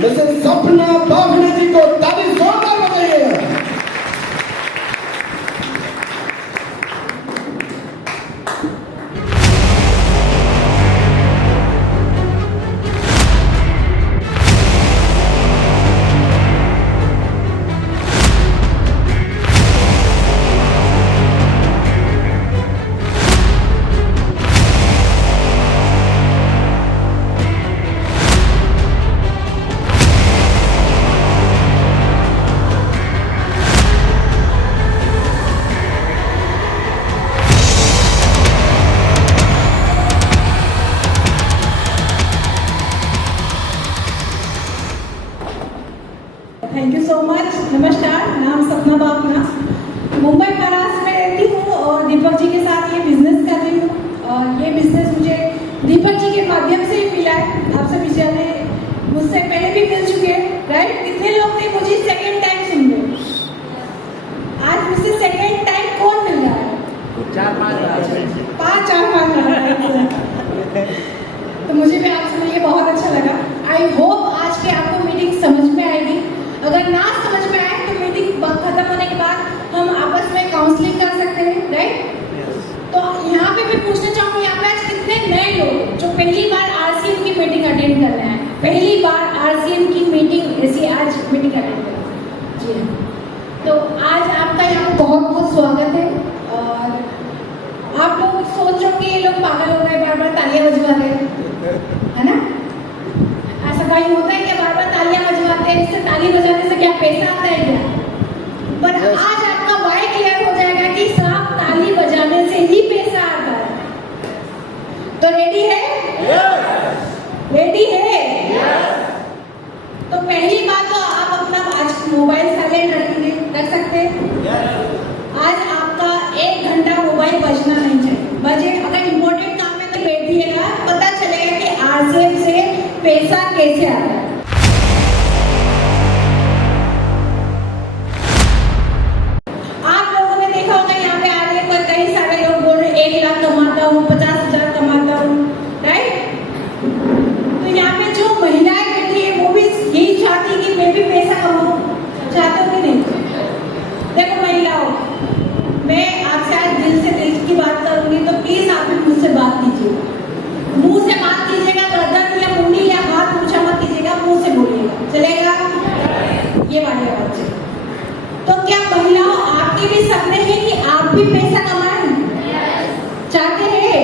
Mrs सपना बागड़े जी को ताली जोरदार बताइए। Thank you so much. नमस्कार, नाम सपना बागना, मुंबई महाराष्ट्र में रहती हूँ और दीपक जी के साथ ये बिजनेस कर रही हूँ। और ये बिजनेस मुझे दीपक जी के माध्यम से ही मिला है। आप सब बेचारे मुझसे पहले भी मिल चुके हैं, राइट? कितने लोग थे मुझे सेकेंड टाइम सुन रहे? आज मुझसे सेकेंड टाइम कौन मिल रहा है? 4-5 तो मुझे भी आपसे मिलकर बहुत अच्छा लगा। आई होप आज की आपको मीटिंग समझ में आएगी। अगर ना समझ में आए तो मीटिंग खत्म होने के बाद हम आपस में काउंसलिंग कर सकते हैं, राइट? तो यहाँ पे मैं पूछना चाहूँगी, यहाँ पे आज कितने नए लोग जो पहली बार आरसीएम की मीटिंग अटेंड कर रहे हैं? पहली बार आरसीएम की मीटिंग ऐसी आज मीटिंग अटेंड कर रहे हैं? जी हाँ। तो आज आपका यहाँ बहुत बहुत स्वागत है। और आप लोग सोच रहे होंगे ये लोग पागल हो गए, बार बार तालियां बजवा रहे, है ना? ऐसा भाई होता है क्या? बार बार तालियां बजवाते हैं, इससे ताली बजाने से क्या पैसा आता है क्या? पर आज आपका वाई क्लियर हो जाएगा कि सिर्फ ताली बजाने से ही पैसा आता है। तो रेडी है? रेडी है? तो पहली बात तो आप अपना आज मोबाइल साइलेंट रख सकते हैं। आज आपका 1 घंटा मोबाइल बजना नहीं चाहिए। बजे अगर इम्पोर्टेंट काम है तो बैठिएगा, पता चलेगा कि आरसीएम से पैसा कैसे आता है। आप लोगों ने देखा होगा यहाँ पे आने पर कई सारे लोग बोल रहे 1 लाख कमाता हूँ, 50,000 कमाता हूँ, राइट? तो यहाँ पे जो महिलाएं बैठी है वो भी यही चाहती कि मैं भी पैसा कमाऊँ। चाहते हो कि नहीं? देखो महिलाओं, मैं आपसे आज दिल से दिल की बात करूंगी, तो प्लीज आप भी मुझसे बात कीजिए। मुंह से बात कीजिएगा, गर्दन या मुंडी या हाथ ऊंचा मत कीजिएगा, मुंह से बोलिएगा, चलेगा? ये वाली आवाज से। तो क्या महिलाओं, आपके भी सपने हैं कि आप भी पैसा कमाएं? चाहते हैं?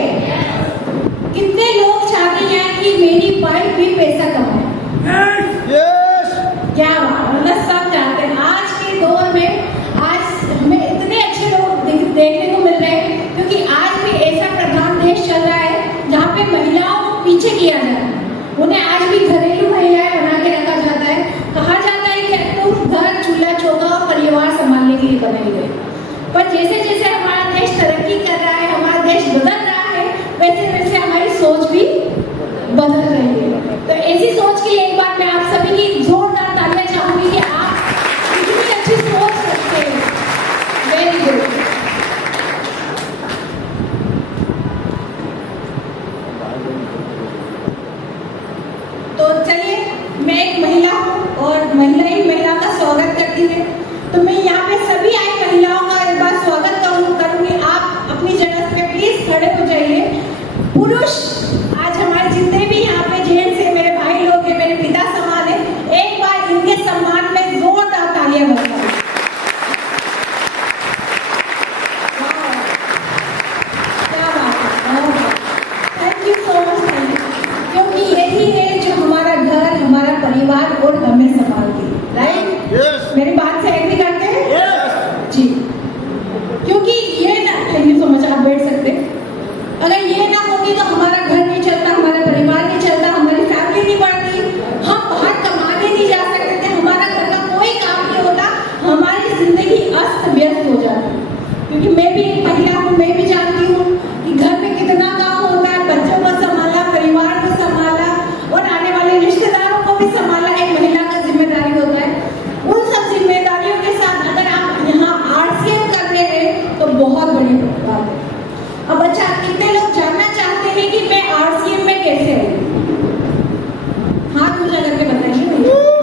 कितने लोग चाहते हैं कि मेरी वाइफ भी पैसा कमाए? क्या मतलब सब चाहते हैं। आज के दौर में आज हमें इतने अच्छे लोग देखने को मिल रहे हैं, क्योंकि आज भी ऐसा प्रधान देश चल रहा है जहाँ पे महिलाओं को पीछे किया जा रहा है। उन्हें आज भी घरेलू महिलाएं बना के रखा जाता है। कहा जाता है कि तुम घर, चूल्हा चौका और परिवार संभालने के लिए बने गए। पर जैसे जैसे हमारा देश तरक्की कर रहा है, हमारा देश बदल रहा है, वैसे वैसे हमारी सोच भी बदल रही है। तो ऐसी सोच के लिए एक बार मैं आप सभी की जोरदार तालियां चाहूंगी कि आप इतनी अच्छी सोच रखते हैं। Very good. तो चलिए, मैं एक महिला हूँ और महिला ही महिला का स्वागत करती है। तो मैं यहाँ पे सभी आई महिलाओं का एक बार स्वागत करूंगी। आप अपनी जगह पे प्लीज खड़े हो जाइए। पुरुष आज हमारे जितने भी यहाँ पे जेंट्स है, मेरे भाई लोग हैं, मेरे पिता समान है, एक बार इनके सम्मान में जोरदार तालियां बजाएं। क्या बात है, थैंक यू सो मच। क्योंकि यही है जो हमारा घर, हमारा परिवार और हमें संभालती है, राइट? मेरी बात से एग्री करते हैं? जी। क्योंकि ये ना, थैंक यू सो मच, आप बैठ सकते हैं। अगर ये ना होगी तो हमारा घर नहीं चलता, हमारा परिवार नहीं चलता, हमारी फैमिली नहीं बढ़ती, हम बाहर कमाने नहीं जा सकते थे, हमारा घर का कोई काम नहीं होता, हमारी जिंदगी अस्त व्यस्त हो जाती। क्योंकि मैं भी एक महिला हूँ, मैं भी जानती हूँ कि घर में कितना काम होता है। बच्चों को संभाला, परिवार को संभाला और आने वाले रिश्तेदारों को भी संभाला एक महिला का जिम्मेदारी होता है। उन सब जिम्मेदारियों के साथ अगर आप यहाँ आरसीएम करने गए तो बहुत बड़ी बात है। अब अच्छा, कितने लोग जानना चाहते हैं कि मैं आरसीएम में कैसे आई? हाथ ऊंचा करके बताइए।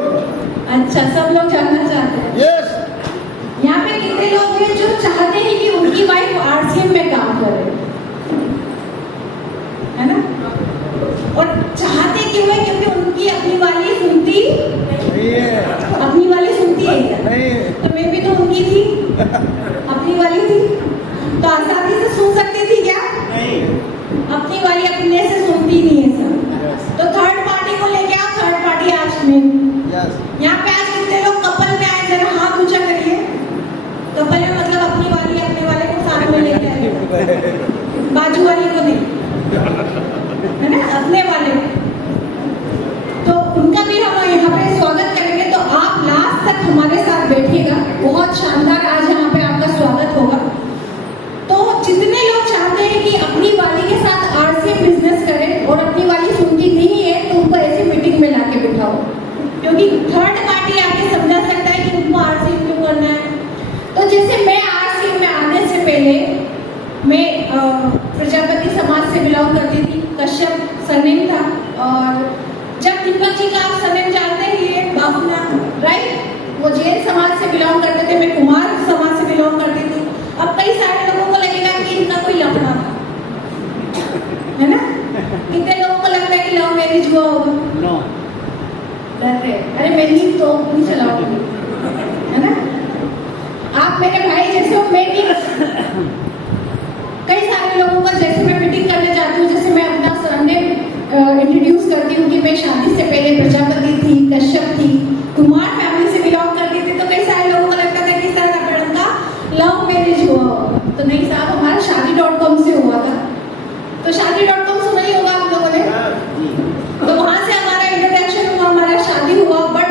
पहले मैं प्रजापति समाज से बिलोंग करती थी। कश्यप सरनेम था। और जब दीपक जी का आप सरनेम जानते ही है, बाबूना, राइट? वो जैन समाज से बिलोंग करते थे, मैं कुमार समाज से बिलोंग करती थी। अब कई सारे लोगों को लगेगा कि इनका कोई लफड़ा था, है ना? कितने लोगों को लगता है कि लव मैरिज हुआ होगा? नो। डर रहे, अरे मेरी तो नहीं चलाऊंगी, है ना? आप मेरे भाई जैसे हो, मैं नहीं। कई सारे लोगों का जैसे मैं मीटिंग करने जाती हूँ, जैसे मैं अपना सरनेम इंट्रोड्यूस करती हूँ कि मैं शादी से पहले प्रजापति थी, कश्यप थी, कुमार फैमिली से बिलोंग करती थी, तो कई सारे लोगों को लगता था कि सर मैडम का लव मैरिज हुआ होगा। तो नहीं साहब, हमारा शादी.com से हुआ था। तो शादी.com सुना ही होगा आप लोगों ने। तो वहां से हमारा इंट्रोडक्शन हुआ, हमारा शादी हुआ। बट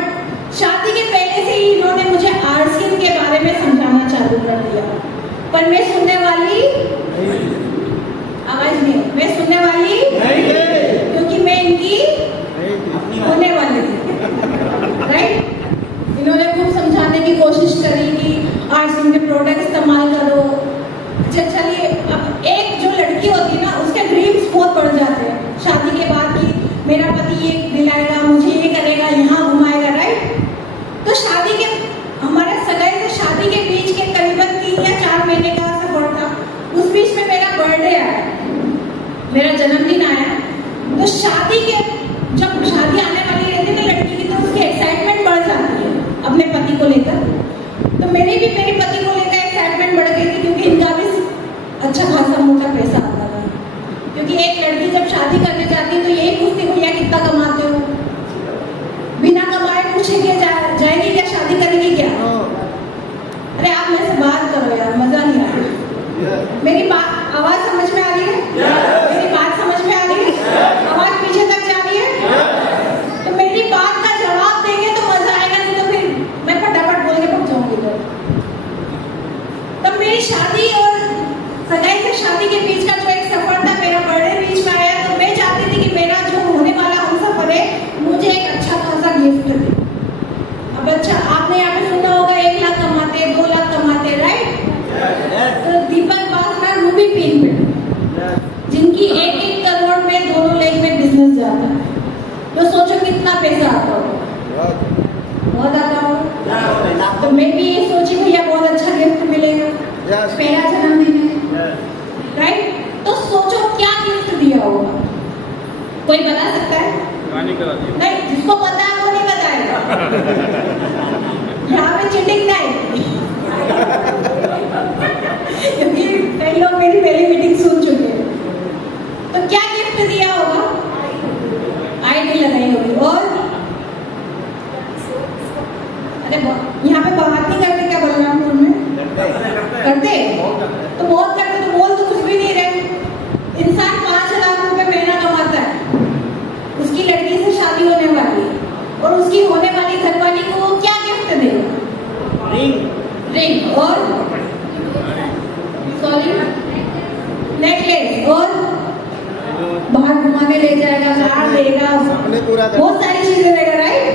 शादी के पहले से ही इन्होंने मुझे आरसीएम के बारे में समझाना चालू कर दिया। पर मैं सुनने वाली आवाज नहीं, मैं सुनने वाली क्योंकि मैं इनकी होने वाली थी, राइट? इन्होंने खूब समझाने की कोशिश करी कि आरसीएम के प्रोडक्ट इस्तेमाल करो। अच्छा चलिए, अब एक जो लड़की होती है ना, उसके ड्रीम्स बहुत बढ़ जाते हैं शादी के बाद कि मेरा पति ये दिलाएगा, मुझे ये करेगा, यहाँ घुमाएगा, राइट? तो शादी के हमारे सगाई से शादी के बीच के करीबन 3 या 4 महीने का सफर था। उस बीच में मेरा बर्थडे आया, मेरा जन्मदिन आया। तो शादी के जब शादी आने वाली रहती है लड़की की, तो उसकी एक्साइटमेंट बढ़ जाती है अपने पति को लेकर। तो मेरी भी मेरे पति को लेकर एक्साइटमेंट बढ़ गई थी, क्योंकि इनका भी अच्छा खासा मोटा पैसा आता था। क्योंकि एक लड़की जब शादी करने जाती है तो यही पूछती है भैया कितना कमाते हो? बिना कमाए पूछेंगे जाएगी क्या, शादी करेगी क्या? अरे आप मेरे से बात करो यार, मजा नहीं आ रहा। मेरी बात आवाज समझ में आ रही है? मेरी बात समझ में आ रही है? आवाज पीछे तक जा रही है? तो मेरी बात का जवाब देंगे तो मजा आएगा, नहीं तो फिर मैं फटाफट बोल के भाग जाऊंगी। तब मेरी शादी और सगाई से शादी के बीच का जो एक सफर था, मेरा बर्थडे बीच में आया। तो मैं चाहती थी कि मेरा जो होने वाला हम सफर है मुझे एक अच्छा खासा गिफ्ट दे। अब अच्छा, आपने यहाँ पे सुना होगा 1 लाख कमाते, 2 लाख कमाते, राइट? तो दीपक बासना रूबी पिन पे, जिनकी 1-1 करोड़ में दोनों लेग में बिजनेस जाता है। तो सोचो कितना पैसा आता होगा, बहुत आता होगा। तो मैं भी ये सोची भैया बहुत अच्छा गिफ्ट मिलेगा, पहला जन्मदिन है, राइट? तो सोचो क्या गिफ्ट दिया होगा, कोई बता सकता है? नहीं, जिसको पता है वो नहीं बताएगा। यहाँ पे चीटिंग नहीं, क्योंकि कई लोग मेरी पहली मीटिंग सुन चुके हैं। तो क्या गिफ्ट दिया होगा? आईडी लगाई होगी। और अरे यहाँ पे बात नहीं करते क्या बलरामपुर में? करते? तो बहुत करते, तो बोल तो कुछ भी नहीं रहे। इंसान 5 लाख रुपए महीना कमाता है, उसकी लड़की से शादी होने वाली है, और उसकी होने वाली घरवाली को वो क्या गिफ्ट देगा? रिंग और सॉरी नेकलेस, और बाहर घुमाने ले जाएगा, कार देगा, बहुत सारी चीजें देगा, राइट?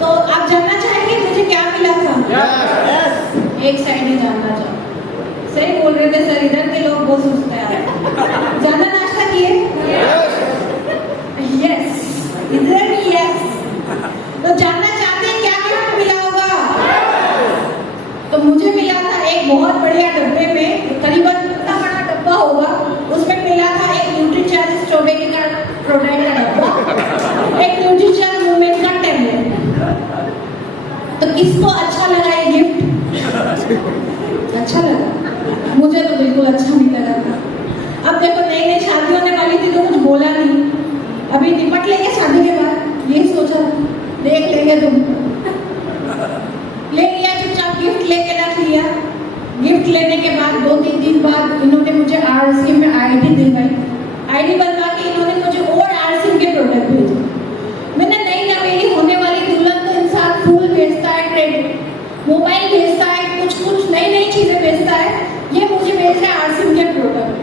तो आप जानना चाहेंगे मुझे क्या मिला था? एक साइड ही जानना चाहूँ। सही बोल रहे थे सर, इधर के लोग बहुत सोचते हैं। ज्यादा नाश्ता किए? यस, इधर भी यस। तो जानना चाहते हैं क्या गिफ्ट मिला होगा? तो मुझे मिला था एक बहुत बढ़िया डब्बे में, करीबन इतना बड़ा डब्बा होगा, उसमें मिला था एक न्यूट्रीचार्ज स्ट्रॉबेरी का प्रोडक्ट का डब्बा, एक न्यूट्रीचार्ज मूवमेंट का टैबलेट। तो किसको अच्छा लगा ये गिफ्ट? अच्छा लगा? मुझे तो बिल्कुल अच्छा नहीं लगा था। अब देखो, नई नई शादी होने वाली थी तो कुछ बोला नहीं, अभी निपट लेंगे शादी के बाद, यही सोचा, देख लेंगे तुम। ले लिया चुपचाप, गिफ्ट लेके रख लिया। गिफ्ट लेने के बाद 2-3 दिन बाद इन्होंने मुझे आरसीएम में आईडी दिलवाई। आईडी बनवा के इन्होंने मुझे और आरसीएम के प्रोडक्ट भेजे। मैंने नई नवेली होने वाली दुल्हन को इंसान फूल भेजता है, क्रेडिट, मोबाइल भेजता है, कुछ नई नई चीजें भेजता है, ये मुझे भेज रहे आरसीएम के प्रोडक्ट।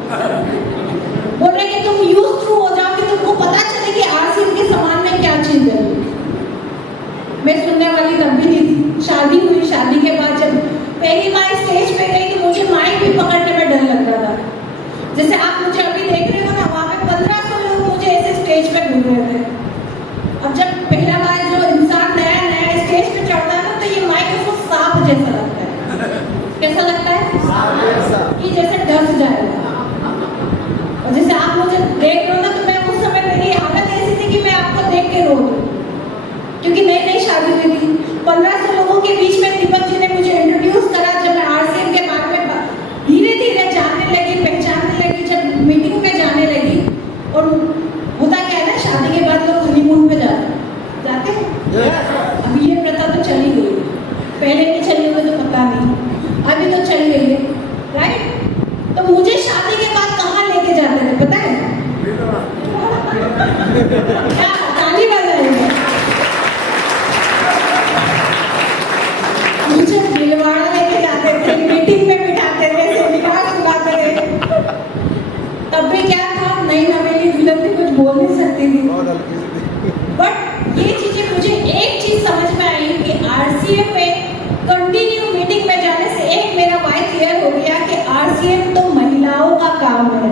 बोल रहे कि तुम यूज थ्रू हो जाओ, कि तुमको पता चले कि आरसीएम के सामान में क्या चीज है। मैं सुनने वाली तब भी नहीं थी। शादी हुई, शादी के बाद जब पहली बार स्टेज पे गई तो मुझे माइक भी तब भी क्या था, नई नवेली विलन थी, कुछ बोल नहीं सकती थी। बट ये चीजें मुझे एक चीज समझ में आई कि आरसीएम में कंटिन्यू मीटिंग में जाने से एक मेरा वाई क्लियर हो गया कि आरसीएम तो महिलाओं का काम है।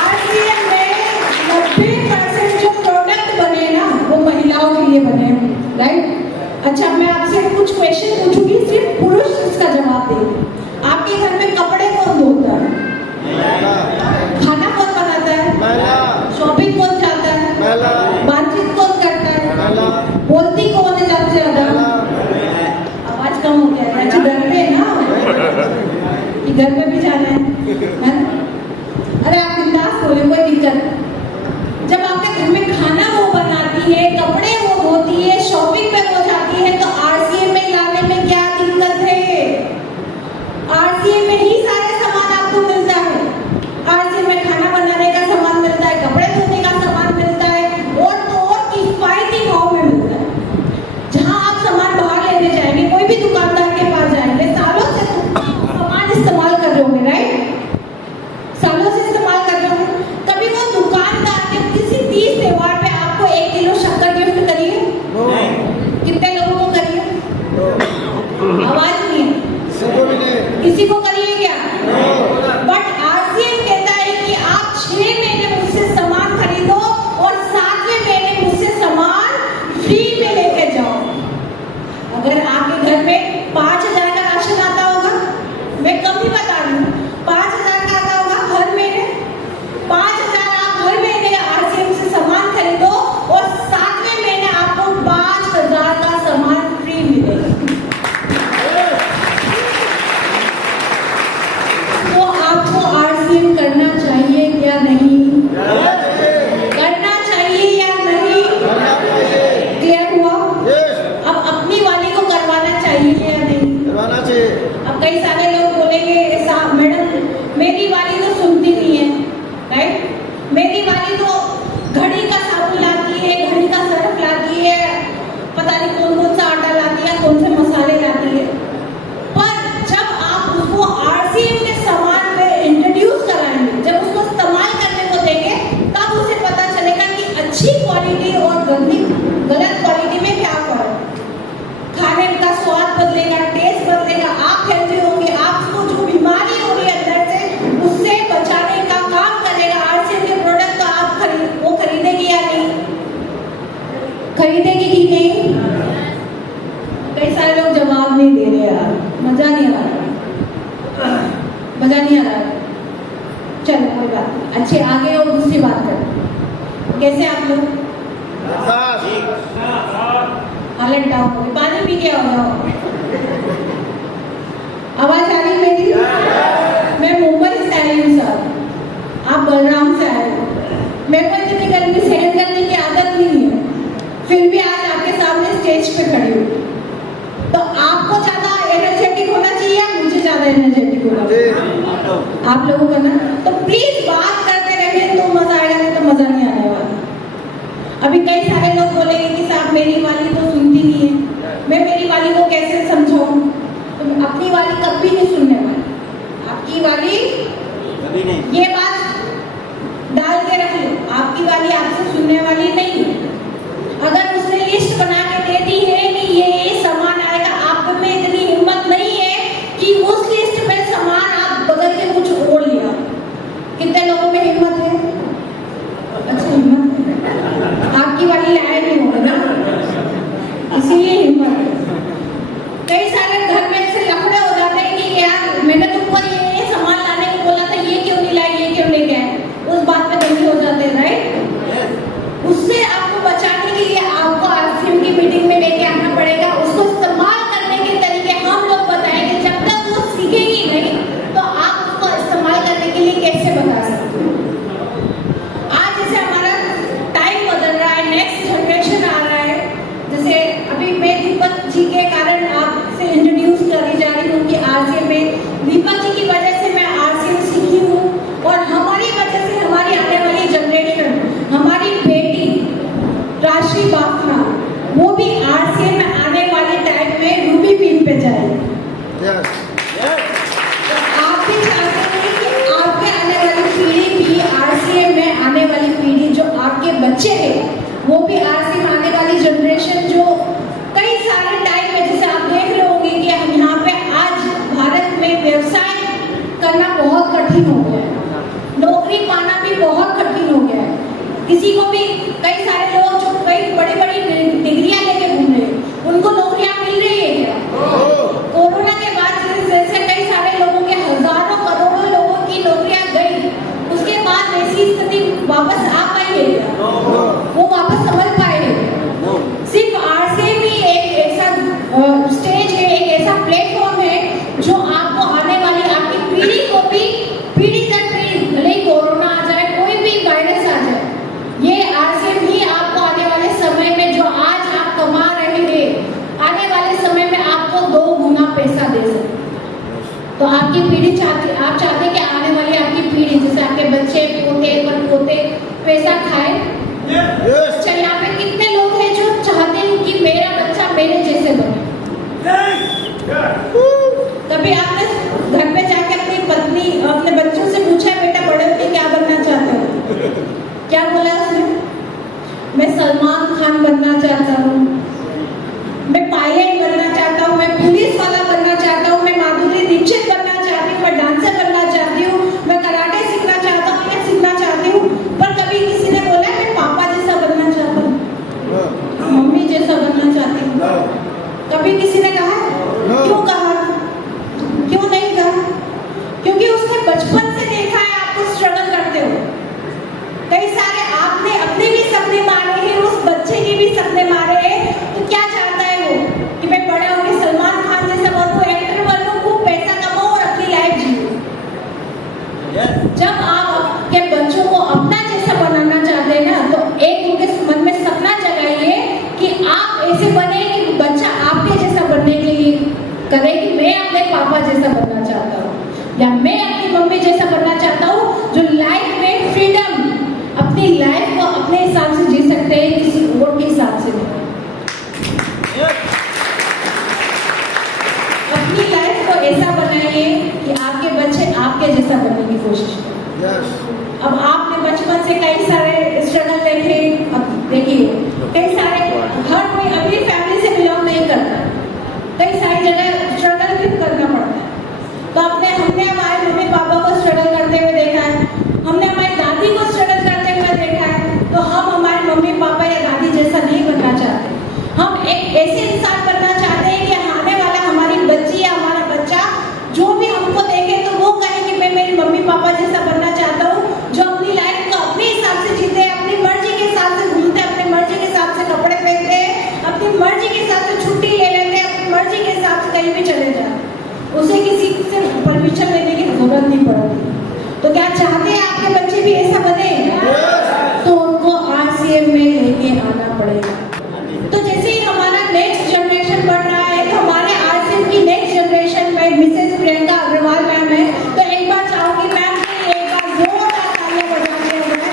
आरसीएम में 90% जो प्रोडक्ट बने ना वो महिलाओं के लिए बने, राइट? अच्छा, मैं आपसे कुछ क्वेश्चन पूछूंगी, सिर्फ पुरुष इसका जवाब देंगे। आपके घर में कपड़े कौन धोता है? खाना कौन बनाता है? शॉपिंग कौन जाता है? बातचीत कौन करता है? बोलती कौन है सबसे ज्यादा? आवाज कम हो गया है, घर पे ना कि घर में भी जाना है ना? अरे आप बिंदास बोले, कोई दिक्कत नहीं। जब आपके घर में खाना वो बनाती है, कपड़े वो धोती है, शॉपिंग पे वो जाती है, तो आरसीएम में लाने में क्या दिक्कत है? आरसीएम में ही सारे सामान आपको मिलता है। आरसीएम में खाना बनाने का सामान मिलता है, कपड़े धोने का सामान मिलता है, और तो और किफायती भाव में मिलता है। जहां आप सामान बाहर लेने जाएंगे, कोई भी दुकानदार के पास जाएंगे, सालों से सामान इस्तेमाल कर रहे होंगे, राइट? सालों से इस्तेमाल कर रहे होंगे, कभी वो दुकानदार ने किसी तीज त्योहार पे आपको 1 किलो शक्कर गिफ्ट करी है? कितने लोगों को करी है? आवाज नहीं है, किसी को करी है क्या? बट आरसीएम कहता है कि आप 6 महीने मुझसे सामान खरीदो और 7वें महीने मुझसे सामान फ्री में लेके जाओ। अगर आपके घर में 5,000 का राशन आता होगा, मैं कम ही बता रही हूँ, 5,000 का आता होगा हर महीने, 5,000 आप हर महीने आरसीएम से सामान खरीदो और 7वें महीने आपको 5,000 का सामान फ्री मिलेगा। तो आपको आरसीएम करना चाहिए या नहीं? करना चाहिए या नहीं? क्लियर हुआ? अब अपनी वाली को करवाना चाहिए या नहीं? अब कई सारे लोग बोलेंगे साहब मैडम मेरी वाली तो सुनती नहीं है, राइट? मेरी वाली तो घड़ी का साबुन लाती है, घड़ी का सर्फ लाती है, पता नहीं कौन कौन सा आटा लाती है, कौन से मसाले लाती है। पर जब आप उसको आरसीएम के सामान में इंट्रोड्यूस कराएंगे, जब उसको इस्तेमाल करने को देंगे, तब उसे पता चलेगा कि अच्छी क्वालिटी और गलत क्वालिटी में क्या फर्क है। खाने का स्वाद बदलेगा, टेस्ट बदलेगा, आप हेल्दी होंगे, आपको जो बीमारी होगी अंदर से उससे बचाने का काम करेगा आरसीएम के प्रोडक्ट। तो आप वो खरीदेगी या नहीं? खरीदेगी कि नहीं? कई सारे लोग जवाब नहीं दे रहे यार, मजा नहीं आ रहा, मजा नहीं आ रहा। चलो कोई बात नहीं, अच्छे आगे और दूसरी बात करें। कैसे आप लोग? हालत डाउन हो गई, पानी पी के आओ। आवाज आ रही मेरी? मैं मुंबई से आई हूँ सर, आप बलराम से आए हो। मेरे को इतनी गर्मी सहन करने की आदत नहीं है, फिर भी आज आपके सामने स्टेज पे खड़ी हूँ। तो आपको ज्यादा एनर्जेटिक होना चाहिए या मुझे ज्यादा एनर्जेटिक होना चाहिए? आप लोगों का ना, तो प्लीज बात करते रहिए तो मजा आएगा, नहीं तो मजा नहीं आने वाला। अभी कई सारे लोग बोलेंगे कि साहब मेरी वाली तो सुनती नहीं है, मैं मेरी वाली को कैसे समझाऊं? तो अपनी वाली कभी नहीं सुनने वाली, आपकी वाली ये बात डाल के रख लो, आपकी वाली आपसे सुनने वाली नहीं है। अगर उसने लिस्ट बना के दे दी है कि ये सामान आएगा, आप में इतनी हिम्मत नहीं है कि उस लिस्ट में सामान आप बदल के कुछ और लिया। तो आपकी पीढ़ी आप चाहते हैं कि आने वाली आपकी पीढ़ी जैसे आपके बच्चे पोते परपोते वैसा खाए। अच्छा, यहाँ पे कितने लोग हैं जो चाहते हैं कि मेरा बच्चा मेरे जैसे बने? कभी आपने घर पे जाके अपनी पत्नी अपने बच्चों से पूछा है बेटा बड़े होके क्या बनना चाहते हो? क्या बोला उसने? मैं सलमान खान बनना चाहता हूँ, मैं पायलट बनना चाहता हूँ, मैं पुलिस वाला बनना चाहता हूँ, मैं माधुरी दीक्षित बनना चाहती हूँ, मैं डांसर बनना चाहती हूँ, मैं कराटे सीखना चाहता हूँ, मैं सीखना चाहती हूँ। पर कभी किसी ने बोला मैं पापा जैसा बनना चाहता हूँ, मम्मी जैसा बनना चाहती हूँ? कभी किसी ने कहा? क्यों कहा? क्यों नहीं कहा? क्योंकि उसने बचपन से देखा है आपको स्ट्रगल करते हो। कई सारे आपने अपने भी सपने मारे हैं, उस बच्चे के भी सपने मारे हैं। तो क्या चाहता है वो कि मैं बड़ा होकर सलमान खान जैसा बनूं, एक्टर बनूं, खूब पैसा कमाऊं और अपनी लाइफ जीऊं। जब आप आपके बच्चों को अपना जैसा बनाना चाहते हैं ना, तो एक उनके मन में सपना जगाइए कि आप ऐसे बने कि बच्चा आपके जैसा बनने के लिए करे कि मैं अपने पापा जैसा बनना चाहता हूँ या मैं अपनी मम्मी जैसा बनना चाहता हूँ, जो लाइफ में फ्रीडम अपनी लाइफ को अपने हिसाब से जी सकते हैं, किसी और के हिसाब से नहीं। अपनी लाइफ को ऐसा बनाइए कि आपके बच्चे आपके जैसा बनने की कोशिश करें। अब आपने बचपन से कई सारे स्ट्रगल देखे, अब देखिए कई सारे, हर कोई अपनी फैमिली से बिलोंग नहीं करता, कई सारी जगह स्ट्रगल भी करना पड़ता है। तो हमने हमारे मम्मी पापा को स्ट्रगल करते हुए देखा है, हमने हमारी दादी को स्ट्रगल करते हुए देखा है। तो हम हमारे मम्मी पापा या दादी जैसा नहीं बनना चाहते। हम एक ऐसे इंसान बनना चाहते हैं कि आने वाला हमारी बच्ची या हमारा बच्चा जो भी हमको देखे तो वो कहे कि मैं मेरे मम्मी पापा जैसा बनना चाहता हूँ, जो अपनी लाइफ को अपने हिसाब से जीते, अपनी मर्जी के हिसाब से घूमते, अपनी मर्जी के हिसाब से कपड़े पहनते, अपनी मर्जी के हिसाब से छुट्टी ले लेते, अपनी मर्जी के हिसाब से कहीं भी चले जाते, उसे किसी से परमिशन लेने की जरूरत नहीं पड़ती। तो क्या चाहते हैं आपके बच्चे भी ऐसा बने? तो उनको RCM में लेके आना पड़ेगा। तो जैसे ही हमारा नेक्स्ट जनरेशन बढ़ रहा है, तो हमारे RCM की नेक्स्ट जनरेशन में मिसेस प्रियंका अग्रवाल मैम है। तो एक बार चाहूंगी मैम के एक बार जोरदार तालियां बजाते हैं,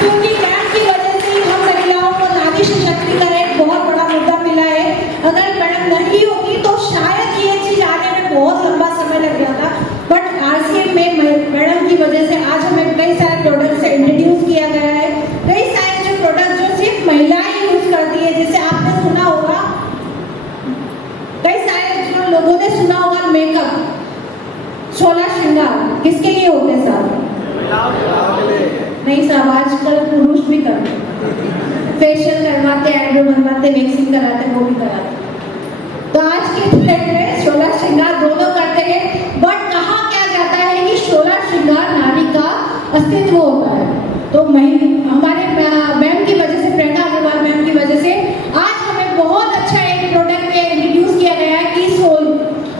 क्योंकि मैम की वजह से ही हम महिलाओं को नारी सशक्तिकरण एक बहुत बड़ा मुद्दा मिला है। अगर मैडम नहीं होगी तो शायद ये चीज आने में बहुत लंबा समय लग जाता, बट RCM में मैडम की वजह से आज हमें कई सारे प्रोडक्ट्स इंट्रोड्यूस किया गया है। कई सारे जो प्रोडक्ट जो सिर्फ महिलाएं यूज करती है, जैसे आपने सुना होगा, कई सारे जो लोगों ने सुना होगा मेकअप, 16 श्रृंगार किसके लिए होते हैं साहब? नहीं साहब, आजकल पुरुष भी करते हैं, फेशियल करवाते, आईब्रो बनवाते, वैक्सिंग कराते, वो भी कराते। तो आज के डेट में 16 श्रृंगार दोनों करते हैं, बट कहा क्या जाता है कि 16 श्रृंगार नारी का अस्तित्व होता है। तो हमारे मैम की वजह से, प्रियंका अग्रवाल मैम की वजह से आज हमें बहुत अच्छा एक प्रोडक्ट इंट्रोड्यूस किया गया है, की सोल।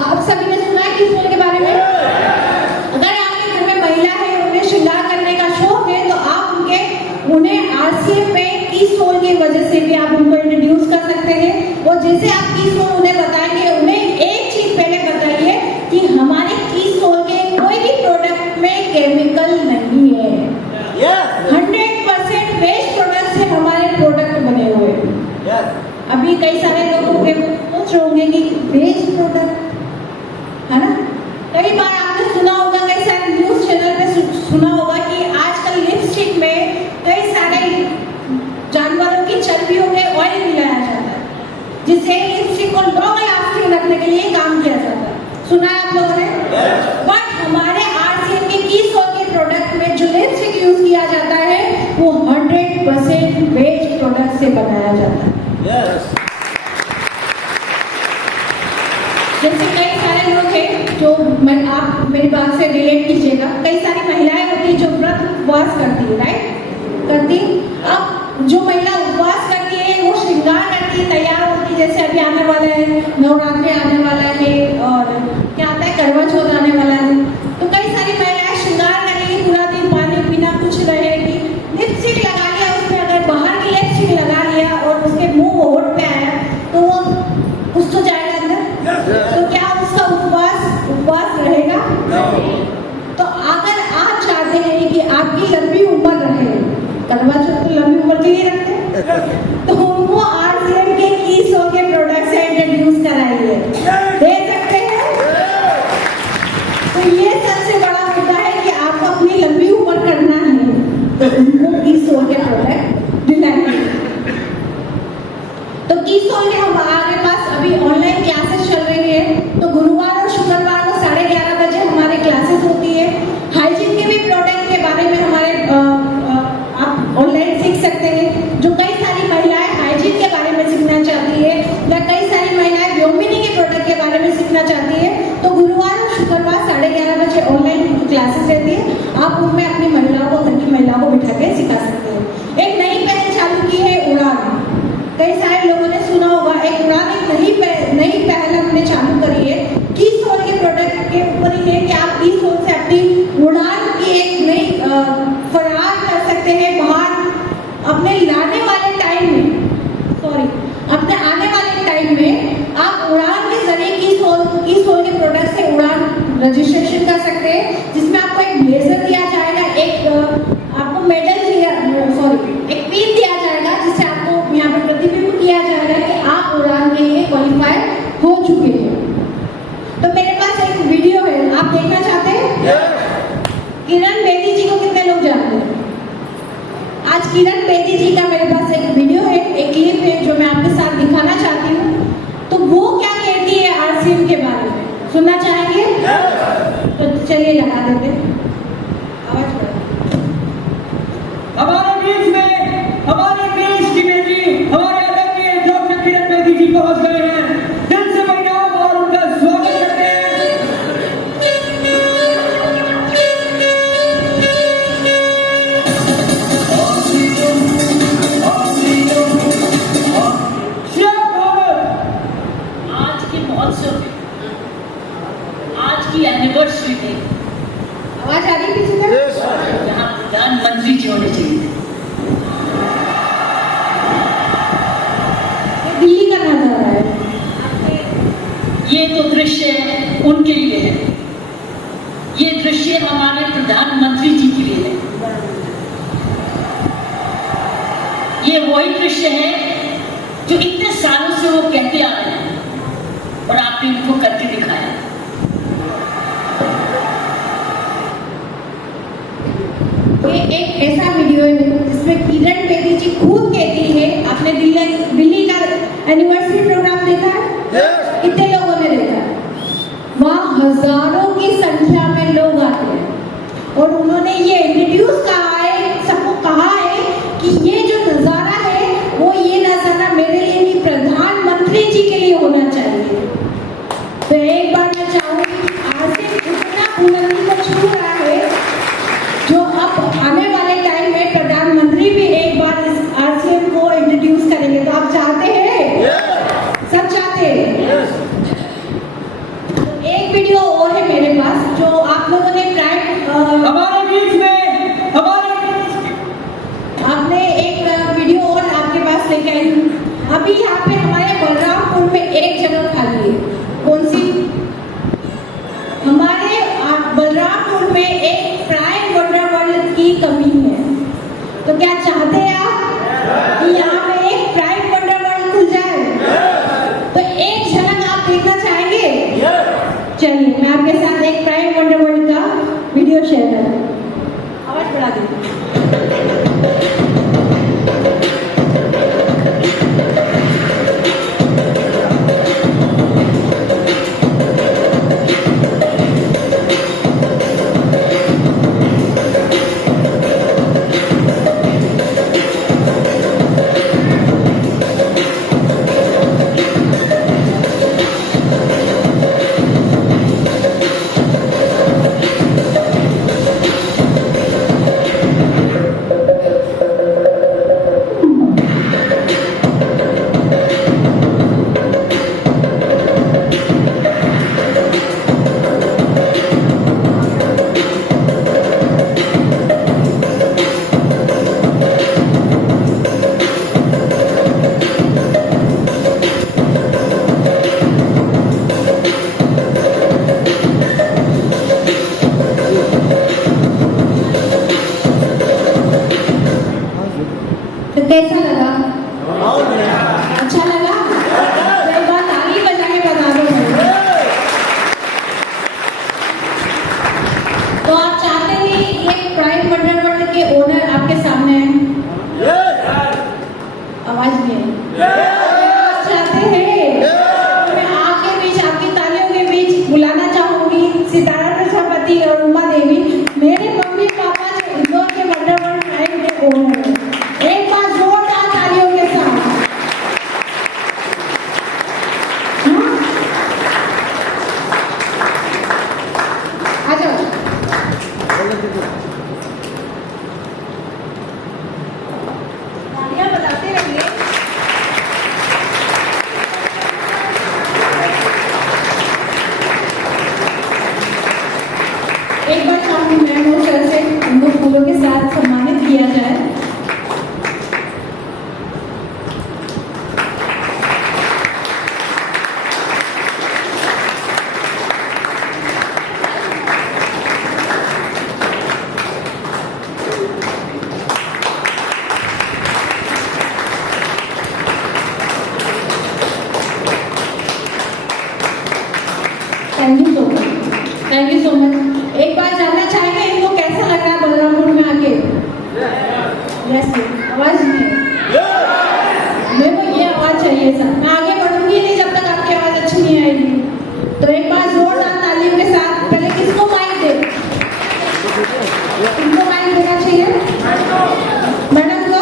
आप सभी ने सुना है की सोल के बारे में? अगर आपके घर में महिला है, उन्हें श्रृंगार करने का शौक है, तो आप उन्हें RCM में की सोल की वजह से भी आप उनको इंट्रोड्यूस कर सकते हैं। और जैसे आप की सोल उन्हें बताएंगे, उन्हें एक चीज पहले बताइए कि हमारे की सोल के कोई भी प्रोडक्ट में केमिकल नहीं है। 100% वेस्ट प्रोडक्ट से हमारे प्रोडक्ट बने हुए हैं। अभी कई सारे लोग सोच रहे होंगे कि वेस्ट प्रोडक्ट है ना। कई बार आपने सुना होगा, कई सारे न्यूज चैनल पे सुना होगा कि आजकल लिपस्टिक में कई सारे जानवरों की चर्बियों में ऑयल मिलाया जाता है, जिससे लिपस्टिक को लॉन्ग लास्टिंग रखने के लिए काम किया जाता है। सुना है आप लोगों ने? बट हमारे RCM के की सोल के प्रोडक्ट में जो लिपस्टिक यूज किया जाता है वो 100% वेस्ट प्रोडक्ट से बनाया जाता है। जैसे कई सारे लोग हैं जो आप मेरी बात से रिलेट कीजिएगा, कई सारी महिलाएं होती हैं जो व्रत उपवास करती है, राइट? करती। अब जो महिला उपवास करती है वो श्रृंगार करती है, तैयार होती है, जैसे अभी आने वाला है नवरात्रि, आने वाला है और क्या आता है करवा चौथ आने वाला है। तो कई सारी महिलाएं श्रृंगार करेंगी, पूरा दिन पानी पीना कुछ रहेगी, लिपस्टिक लगा लिया, उसमें अगर बाहर की लिपस्टिक लगा लिया और उसके मुंह होठ पे आया तो वो कुछ तो जाएगा अंदर। तो क्या उसका उपवास रहेगा? तो अगर आप चाहते हैं कि आपकी लंबी उम्र रहे, करवा चौथ तो लंबी उम्र के लिए रखते हैं, तो उनको आरसीएम के कीसों के प्रोडक्ट से इंट्रोड्यूस कराइए, दे सकते हैं। तो ये सबसे बड़ा मुद्दा है कि आपको अपनी लंबी उम्र करना है, तो उनको कीसों के प्रोडक्ट दिलाइए। तो कीसों के हमारे पास अभी ऑनलाइन क्लासेस चल रही है, तो गुरुवार और शुक्रवार को 11:30 बजे हमारे क्लासेस होती है। हाइजीन के भी प्रोडक्ट के बारे में हमारे आप ऑनलाइन सीख सकते हैं। जो कई सारी महिलाएं हाइजीन के बारे में सीखना चाहती है या कई सारी महिलाएं व्योमिनी के प्रोडक्ट के बारे में सीखना चाहती है, तो गुरुवार और शुक्रवार 11:30 बजे ऑनलाइन क्लासेस रहती है। आप उनमें अपनी महिलाओं को, घर की महिलाओं को बिठा के सिखा सकते हैं। एक नई पहल चालू की है उड़ान, कई सारे लोगों ने सुना होगा। एक उड़ान एक नई पहल हमने चालू करी है, कीसोल के प्रोडक्ट के ऊपर ही है कि आप कीसोल से अपनी उड़ान की एक नई फरार कर सकते हैं बाहर। अपने आने वाले टाइम में आप उड़ान के जरिए कीसोल के प्रोडक्ट से उड़ान रजिस्ट्रेशन कर सकते हैं, जिसमें आपको एक ब्लेजर दिया जाएगा, एक आपको मेडल एक पिन दिया जाएगा, जिससे आपको यहाँ पर प्रतिबिंब किया जाएगा कि आप उड़ान के लिए क्वालिफाई हो चुके हैं। तो मेरे पास एक वीडियो है, आप देखना चाहते हैं? किरण बेदी जी को कितने लोग जानते हैं? आज किरण बेदी जी का मेरे पास एक वीडियो है, एक क्लिप है जो मैं आपके साथ दिखाना चाहती हूँ। तो वो क्या कहती है आरसीएम के बारे में, सुनना चाहेंगे? तो चलिए लगा देते हैं आवाज। हमारे बीच में हमारे देश की बेटी, हमारे आदरणीय डॉक्टर किरण बेदी जी पहुंच गए हैं। दिल से महिलाओं और उनका स्वागत करते हैं। आज के महोत्सव में, आज की एनिवर्सरी में आवाज आ रही है किसी को? यहाँ प्रधानमंत्री जी होने चाहिए। ये दिल्ली का नजारा है। ये तो दृश्य उनके लिए है, ये दृश्य हमारे प्रधानमंत्री जी के लिए है। ये वही दृश्य है जो इतने सालों से वो कहते आ रहे हैं और आपने उनको करके दिखाया। ये एक ऐसा वीडियो है जिसमें किरण बेदी जी खुद कहती है, आपने दिल्ली का एनिवर्सरी प्रोग्राम देखा है? कितने लोगों ने देखा है? वहाँ हजारों की संख्या में लोग आते हैं और उन्होंने ये इंट्रोड्यूस कहा है, सबको कहा है कि ये जो नजारा है वो ये नजारा मेरे लिए नहीं, प्रधानमंत्री जी के लिए होना चाहिए। तो एक बार मैं चाहूंगी आरसीएम इतना बुलंदी को छू रहा है, जो अब आने वाले टाइम में प्रधानमंत्री भी एक बार इस आरसीएम को इंट्रोड्यूस करेंगे। तो आप चाहते हैं? सब चाहते हैं? एक वीडियो और है मेरे पास जो आप लोगों ने हमारे बीच में आपने एक वीडियो और आपके पास लेके आई हूँ। अभी यहाँ पे हमारे बलरामपुर में एक जगह खाली है। कौन सी? हमारे बलरामपुर में एक प्राइम वंडर वर्ल्ड की कमी है। तो क्या चाहते हैं आप कि यहाँ पे एक प्राइम वंडर वर्ल्ड खुल जाए? तो एक झलक आप देखना चाहेंगे? चलिए मैं आपके साथ एक प्राइम वंडर वर्ल्ड का वीडियो शेयर करूँ। आवाज बढ़ा दीजिए। पार्वती और उमा देवी मेरे मम्मी पापा जो इंदौर के वंडरवर्ल्ड प्राइड के ओनर हैं। एक बार जोरदार तालियों के साथ। हाँ? आ जाओ। तालियां बजाते रहिए। एक बार चाहूंगी मैम और सर से उनको फूलों के साथ सम्मानित किया जाए। Thank you so much, thank you so much. एक बार जानना चाहेंगे इनको कैसा लग रहा है बलरामपुर में आके? यस, आवाज नहीं, मेरे को ये आवाज चाहिए सर। मैं आगे बढ़ूंगी नहीं जब तक आपकी आवाज अच्छी नहीं आएगी। तो एक बार जोरदार तालियों के साथ पहले किसको माइक दे? किसको माइक देना चाहिए? मैडम को?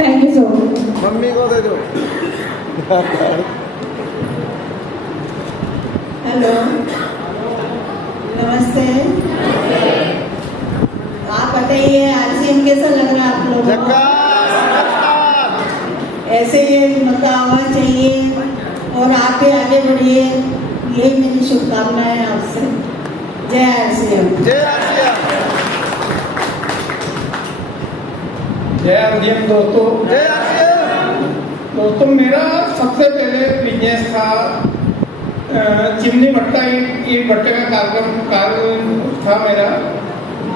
Thank you so much. Mummy को दे दो। हेलो, नमस्ते। आप बताइए आरसीएम कैसा लग रहा है आप लोगों को? ऐसे ही मतलब आवाज चाहिए और आप भी आगे बढ़िए, यही मेरी शुभकामनाएं है आपसे। जय आरसीएम। जय आरसीएम। जय आरसीएम दोस्तों। जय आरसीएम। दोस्तों, मेरा सबसे पहले बिजनेस था चिमनी भट्टा ईट भट्टे का कार्यक्रम था मेरा।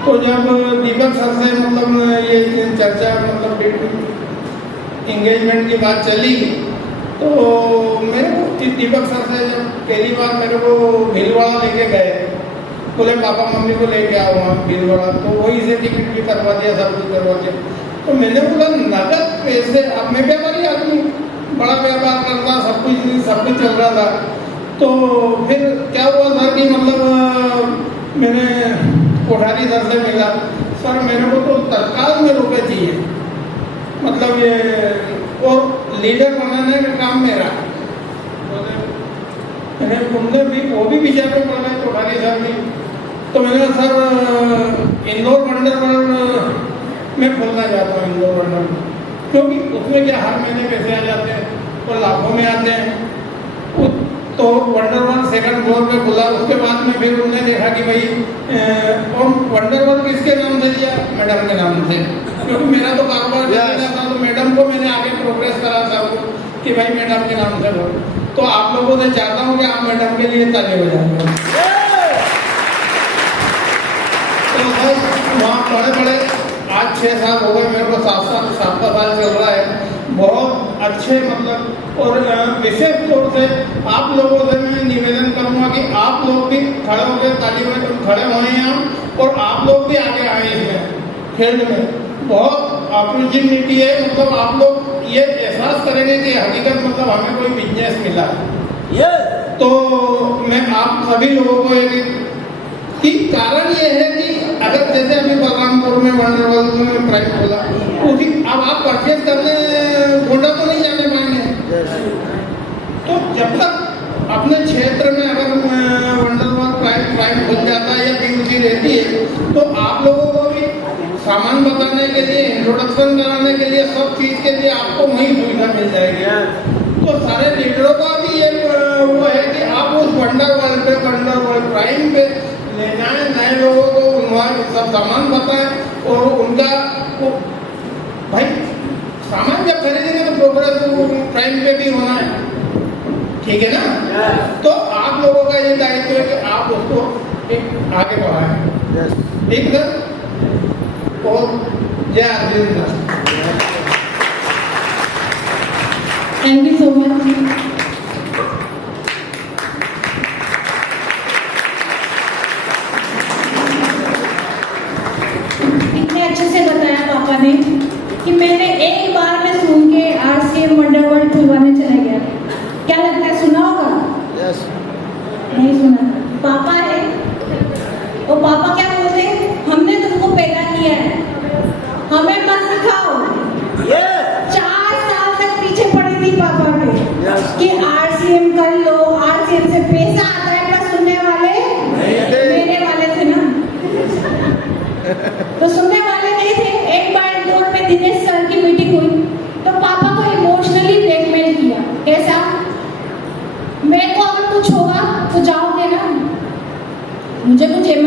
तो जब दीपक सर से मतलब ये चर्चा मतलब एंगेजमेंट की बात चली, तो मेरे को दीपक सर से जब पहली बार मेरे को भीलवाड़ा लेके गए, बोले पापा मम्मी को लेके आओ वहाँ भीलवाड़ा, तो वही से टिकट भी करवा दिया, सब कुछ करवा दिया। तो मैंने बोला नगद पैसे, अब मैं व्यापारी आदमी, बड़ा व्यापार करता, सब कुछ चल रहा था। तो फिर क्या हुआ सर कि मतलब मैंने कोठारी सर से मिला, सर मेरे को तो तत्काल में रुपए चाहिए, मतलब ये और लीडर बनाने का काम मेरा। मैंने उनने भी वो भी विषय पे पढ़ रहे कोठारी सर भी। तो मैंने कहा सर इंदौर वंडरवर्ल्ड में खोलना चाहता हूँ, इंदौर वंडरवर्ल्ड, क्योंकि उसमें क्या हर महीने पैसे आ जाते हैं और लाखों में आते हैं। तो वंडरवर्ल्ड सेकंड फ्लोर पे खुला। उसके बाद में फिर उन्होंने देखा कि भाई और वंडरवर्ल्ड किसके नाम से दिया? मैडम के नाम से, क्योंकि मेरा तो कारोबार चल था। तो मैडम को मैंने आगे प्रोग्रेस करा था कि भाई मैडम के नाम से लो। तो आप लोगों से चाहता हूँ कि आप मैडम के लिए ताली बजाएंगे। तो बस वहाँ बड़े आज 6 साल हो गए मेरे को, 7 साल चल रहा है। बहुत अच्छे मतलब और विशेष तौर से आप लोगों से मैं निवेदन करूंगा कि आप लोग भी खड़े होकर ताली में खड़े होए हैं और आप लोग भी आगे आए इसमें फील्ड में। बहुत अपॉर्चुनिटी है, मतलब आप लोग ये एहसास करेंगे कि हकीकत मतलब हमें कोई बिजनेस मिला है। तो मैं आप सभी लोगों को एक कि कारण ये है कि अगर जैसे अभी बलरामपुर में वंडरवर्ल्ड में प्राइस खोला, उसी अब आप परचेज करने गोंडा तो नहीं जाने पाएंगे। तो जब तक अपने क्षेत्र में अगर वंडरवर्ल्ड प्राइस खुल जाता है या पीयूसी रहती है, तो आप लोगों को भी सामान बताने के लिए, इंट्रोडक्शन कराने के लिए, सब चीज के लिए आपको वही सुविधा मिल जाएगी। तो सारे लीडरों का भी ये वो है कि आप उस वंडरवर्ल्ड प्राइम पे लेना है, नए लोगों को वहाँ सब सामान बताएं और उनका भाई सामान जब खरीदेंगे तो प्रोग्रेस प्राइम पे भी होना है, ठीक है ना? तो आप लोगों का ये दायित्व है कि आप उसको एक आगे बढ़ाएं, ठीक है? और जय RCM. Thank you so much. अच्छे से बताया पापा ने कि मैंने एक बार में सुन के आरसीएम वंडरवर्ल्ड खुलवाने चला गया। क्या लगता है, सुना होगा? यस। नहीं सुना। पापा है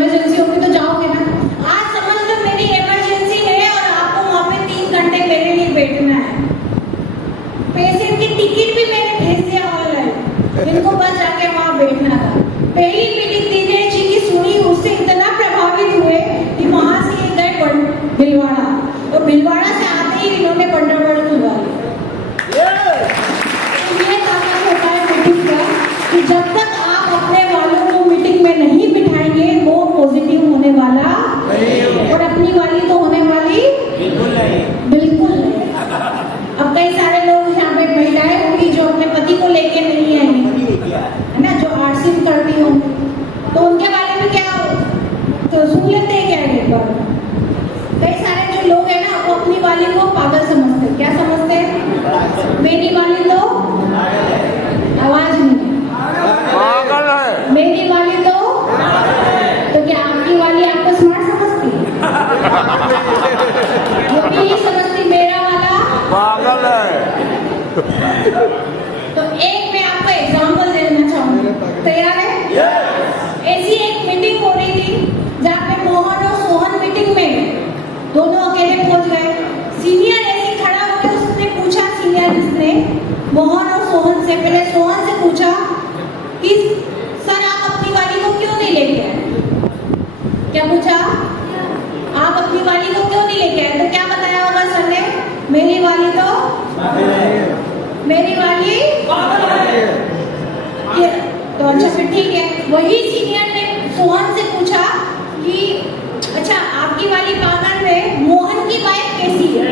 इमरजेंसी होगी तो जाओगे ना। आज समझ लो मेरी इमरजेंसी है और आपको वहाँ पे 3 घंटे मेरे लिए बैठना है। पेशेंट की टिकट भी मैंने भेज दिया ऑनलाइन, इनको बस जाके वहाँ बैठना था। पहली मीटिंग दिनेश जी की सुनी, उससे इतना प्रभावित हुए कि वहाँ से ये गए भिलवाड़ा, और भिलवाड़ा से आते ही इन्होंने बंडरवाड़ा खुलवा लिया। ये ताकत होता है मीटिंग का कि जब तक आप अपने वालों को मीटिंग में नहीं बिठाएंगे वो पॉजिटिव होने वाला और अपनी वाली तो होने वाली बिल्कुल नहीं। अब कई सारे लोग यहाँ पे महिलाएं होंगी जो अपने पति को लेके नहीं आएंगी, है ना, जो आरसीएम करती होंगी, तो उनके बारे में क्या तो सुन लेते हैं क्या एक बार। कई सारे जो लोग हैं ना वो अपनी वाली को पागल समझते हैं। क्या समझते हैं? मेरी वाली तो आवाज नहीं, मेरी वाली तो क्या आपकी वाली आपको स्मार्ट समझती है? वो भी नहीं समझती मेरा वाला पागल है। तो एक मैं आपको एग्जांपल देना चाहूंगी, तैयार है? ऐसी एक मीटिंग हो रही थी जहाँ पे मोहन और सोहन मीटिंग में दोनों अकेले पहुंच गए। सीनियर ऐसे खड़ा होकर उसने पूछा, सीनियर ने मोहन और सोहन से, पहले सोहन से पूछा कि सर आप अपनी वाली को क्यों नहीं लेके आए? क्या पूछा? आप अपनी वाली को क्यों नहीं लेके आए? तो क्या बताया होगा सर ने? मेरी वाली तो मेरी वाली ये तो अच्छा फिर ठीक है। वही सीनियर ने सोहन से पूछा कि अच्छा आपकी वाली पागल में मोहन की वाइफ कैसी है?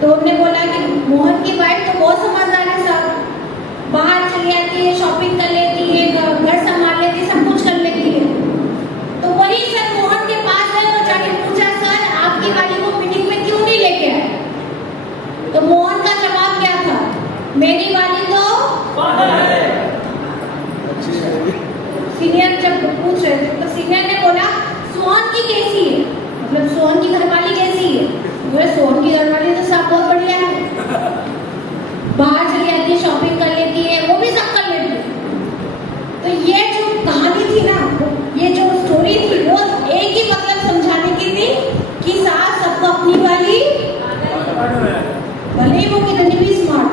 तो उन्होंने बोला कि मोहन की वाइफ तो बहुत समझदार है सर, बाहर चली जाती है, शॉपिंग कर लेती है, घर संभाल लेती है, सब कुछ कर लेती है। तो वही सर मोहन के पास गए और जाके पूछा सर आपकी वाली को मीटिंग में क्यों नहीं लेके आए? तो मोहन का जवाब क्या था? मेरी वाली तो सीनियर जब पूछ रहे थे तो सीनियर ने बोला सोहन की कैसी है, मतलब सोहन की घरवाली कैसी है? बोले सोहन की घरवाली तो सब बहुत बढ़िया है, बाहर चली जाती है, शॉपिंग कर लेती है, वो भी सब कर लेती है। तो ये जो कहानी थी ना, ये जो स्टोरी थी वो एक ही मतलब समझाने की थी कि सास सबको अपनी वाली, भले ही वो कितनी भी स्मार्ट।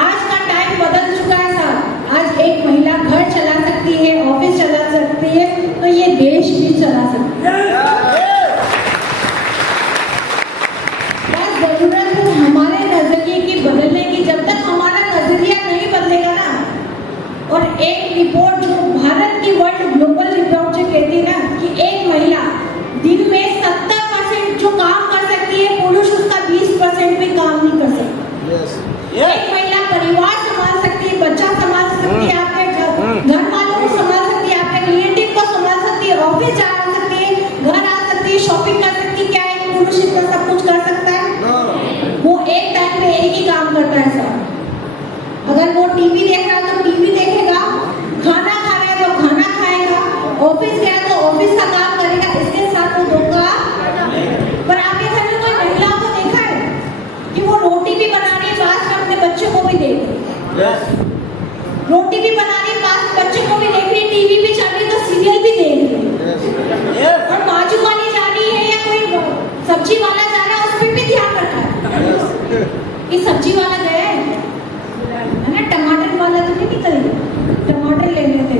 आज का टाइम बदल चुका है सर। आज एक महिला घर चला सकती है, ऑफिस चला सकती है, तो ये देश भी चला सकती है। बस जरूरत है हमारे नजरिए की बदलने की। जब तक हमारा नजरिया नहीं बदलेगा ना, और एक रिपोर्ट जो भारत की वर्ल्ड ग्लोबल रिपोर्ट जो कहती है ना कि एक महिला दिन में 70% जो काम कर सकती है, पुरुष उसका 20% भी काम नहीं कर सकता। एक महिला परिवार संभाल सकती है, बच्चा संभाल सकती है, आपके घर वालों को संभाल सकती है, आपके रिलेटिव को संभाल सकती है, ऑफिस जा सकती है, घर आ सकती है, शॉपिंग कर सकती है। क्या एक पुरुष इतना सब कुछ कर सकता है? वो एक टाइम पे एक ही काम करता है सर। अगर वो टीवी देख रहा है तो टीवी देखेगा, खाना खा रहा है तो खाना खाएगा, ऑफिस गया तो ऑफिस का काम करेगा, इसके साथ वो धोखा। पर आपके घर में कोई महिला को देखा है कि वो रोटी भी बना रही है, पास में अपने बच्चों को भी देख रही है, रोटी भी बना रही है, पास में बच्चों को भी देख रही है, टीवी भी चल रही है तो सीरियल भी देख रही है, और बाजू वाली जा रही है या कोई सब्जी वाला जा रहा है उस पर भी ध्यान रखा है कि सब्जी वाला गया है ना, टमाटर वाला तो नहीं निकल गया, टमाटर ले लेते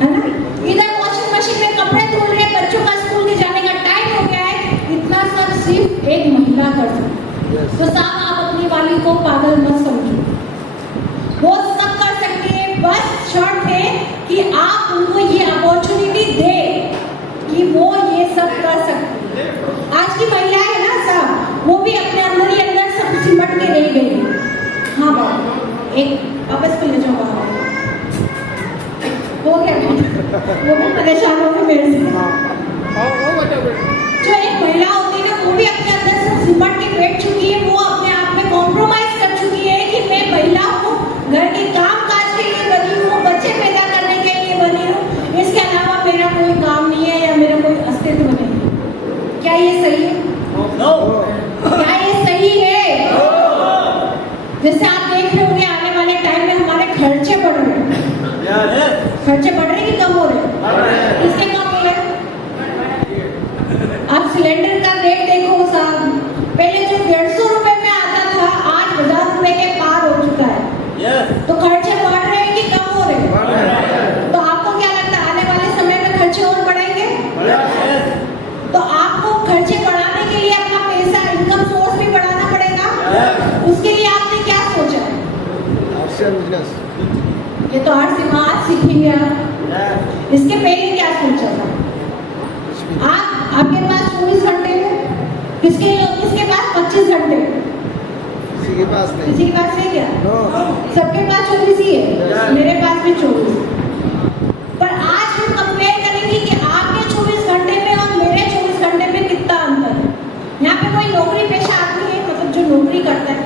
है ना। इधर वॉशिंग मशीन में कपड़े धुल रहे, बच्चों का स्कूल के जाने का टाइम हो गया है, इतना सब सिर्फ एक महिला कर सकती है। तो साहब आप अपनी वाली को पागल मत समझो, वो सब कर सकती है, बस शर्त है कि आप उनको ये अपॉर्चुनिटी दे कि वो ये सब कर सकती है। आज की महिलाएं है ना साहब, वो भी अपने अंदर ही अंदर सब सिमट के रह गई। हाँ बाबा एक वापस को ले जाओ बाहर, हो गया वो भी परेशान हो गए मेरे से। जो एक महिला होती है ना, वो भी अपने अंदर सब सिमट के बैठ चुकी है, वो अपने आप में कॉम्प्रोमाइज कर चुकी है कि मैं महिला हूँ, घर के काम काज के लिए बनी हूँ, बच्चे पैदा करने के लिए बनी हूँ, इसके अलावा मेरा कोई काम नहीं है या मेरा कोई अस्तित्व नहीं है। क्या ये सही है? क्या ये सही है? जैसे आप देख रहे होंगे आने वाले टाइम में हमारे खर्चे बढ़ रहे हैं, खर्चे बढ़ रहे हैं कि कम हो रहे हैं? इसके कम आपके पास 24 घंटे है, किसके पास 25 घंटे, किसी के पास नहीं। किसी के पास है क्या? नो। सबके पास 24 ही है, मेरे पास भी 24। पर आज हम कंपेयर करेंगे कि आपके 24 घंटे में और मेरे 24 घंटे में कितना अंतर है। यहाँ पे कोई नौकरी पेशा आदमी है, मतलब जो नौकरी करता है,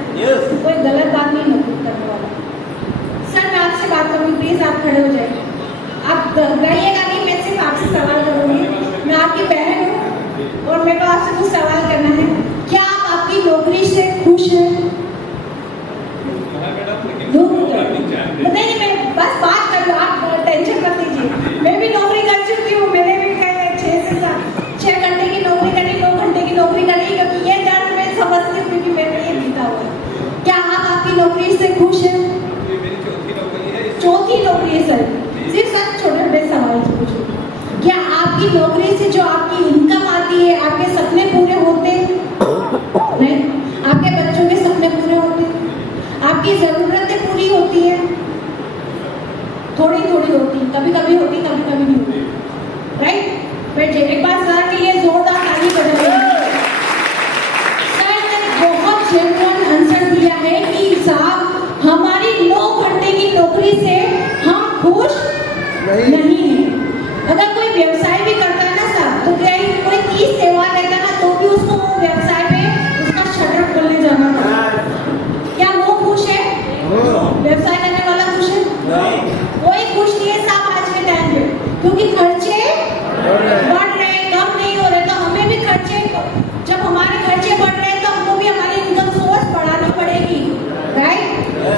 कोई गलत बात नहीं नौकरी करने वाला। सर मैं आपसे बात करूँगी, प्लीज आप खड़े हो जाइए। आप डरिएगा नहीं, मैं सिर्फ आपसे सवाल करूँगी। मैं आपकी बहन हूँ और मेरे को आपसे कुछ सवाल करना है। क्या आप आपकी नौकरी से खुश हैं? नहीं, मैं बस बात कर रही हूँ, आप टेंशन मत लीजिए। मैं भी नौकरी कर चुकी हूँ, मैंने भी 6 घंटे की नौकरी करी, 9 घंटे की नौकरी करी, क्योंकि ये दर्द मैं समझती हूँ, क्योंकि मैंने ये बीता हुआ है। क्या आप आपकी नौकरी से खुश हैं? चौथी नौकरी है सर, सिर्फ सच छोटे बड़े सवाल पूछो। क्या आपकी नौकरी से जो आपकी इनकम आती है, आपके सपने पूरे होते हैं? नहीं। आपके बच्चों के सपने पूरे होते हैं? आपकी जरूरतें पूरी होती हैं? थोड़ी थोड़ी होती, कभी कभी होती, कभी कभी नहीं होती। राइट? बैठिए, एक बार सर के लिए जोरदार ताली बजाइए। सर ने बहुत जेन्युइन आंसर दिया है कि साहब हमारी 9 घंटे की नौकरी से हम खुश नहीं है। अगर कोई व्यवसाय भी करता है ना साहब, तो क्या कोई 30 त्योहार रहता है ना, तो भी उसको वो व्यवसाय पे उसका शटर खोलने जाना पड़ता है। क्या वो खुश है? व्यवसाय करने वाला खुश है? कोई खुश नहीं है साहब आज के टाइम पे, क्योंकि खर्चे बढ़ रहे, कम नहीं हो रहे। तो हमें भी खर्चे, जब हमारे खर्चे बढ़ रहे हैं तो हमको भी हमारी इनकम सोर्स बढ़ानी पड़ेगी। राइट?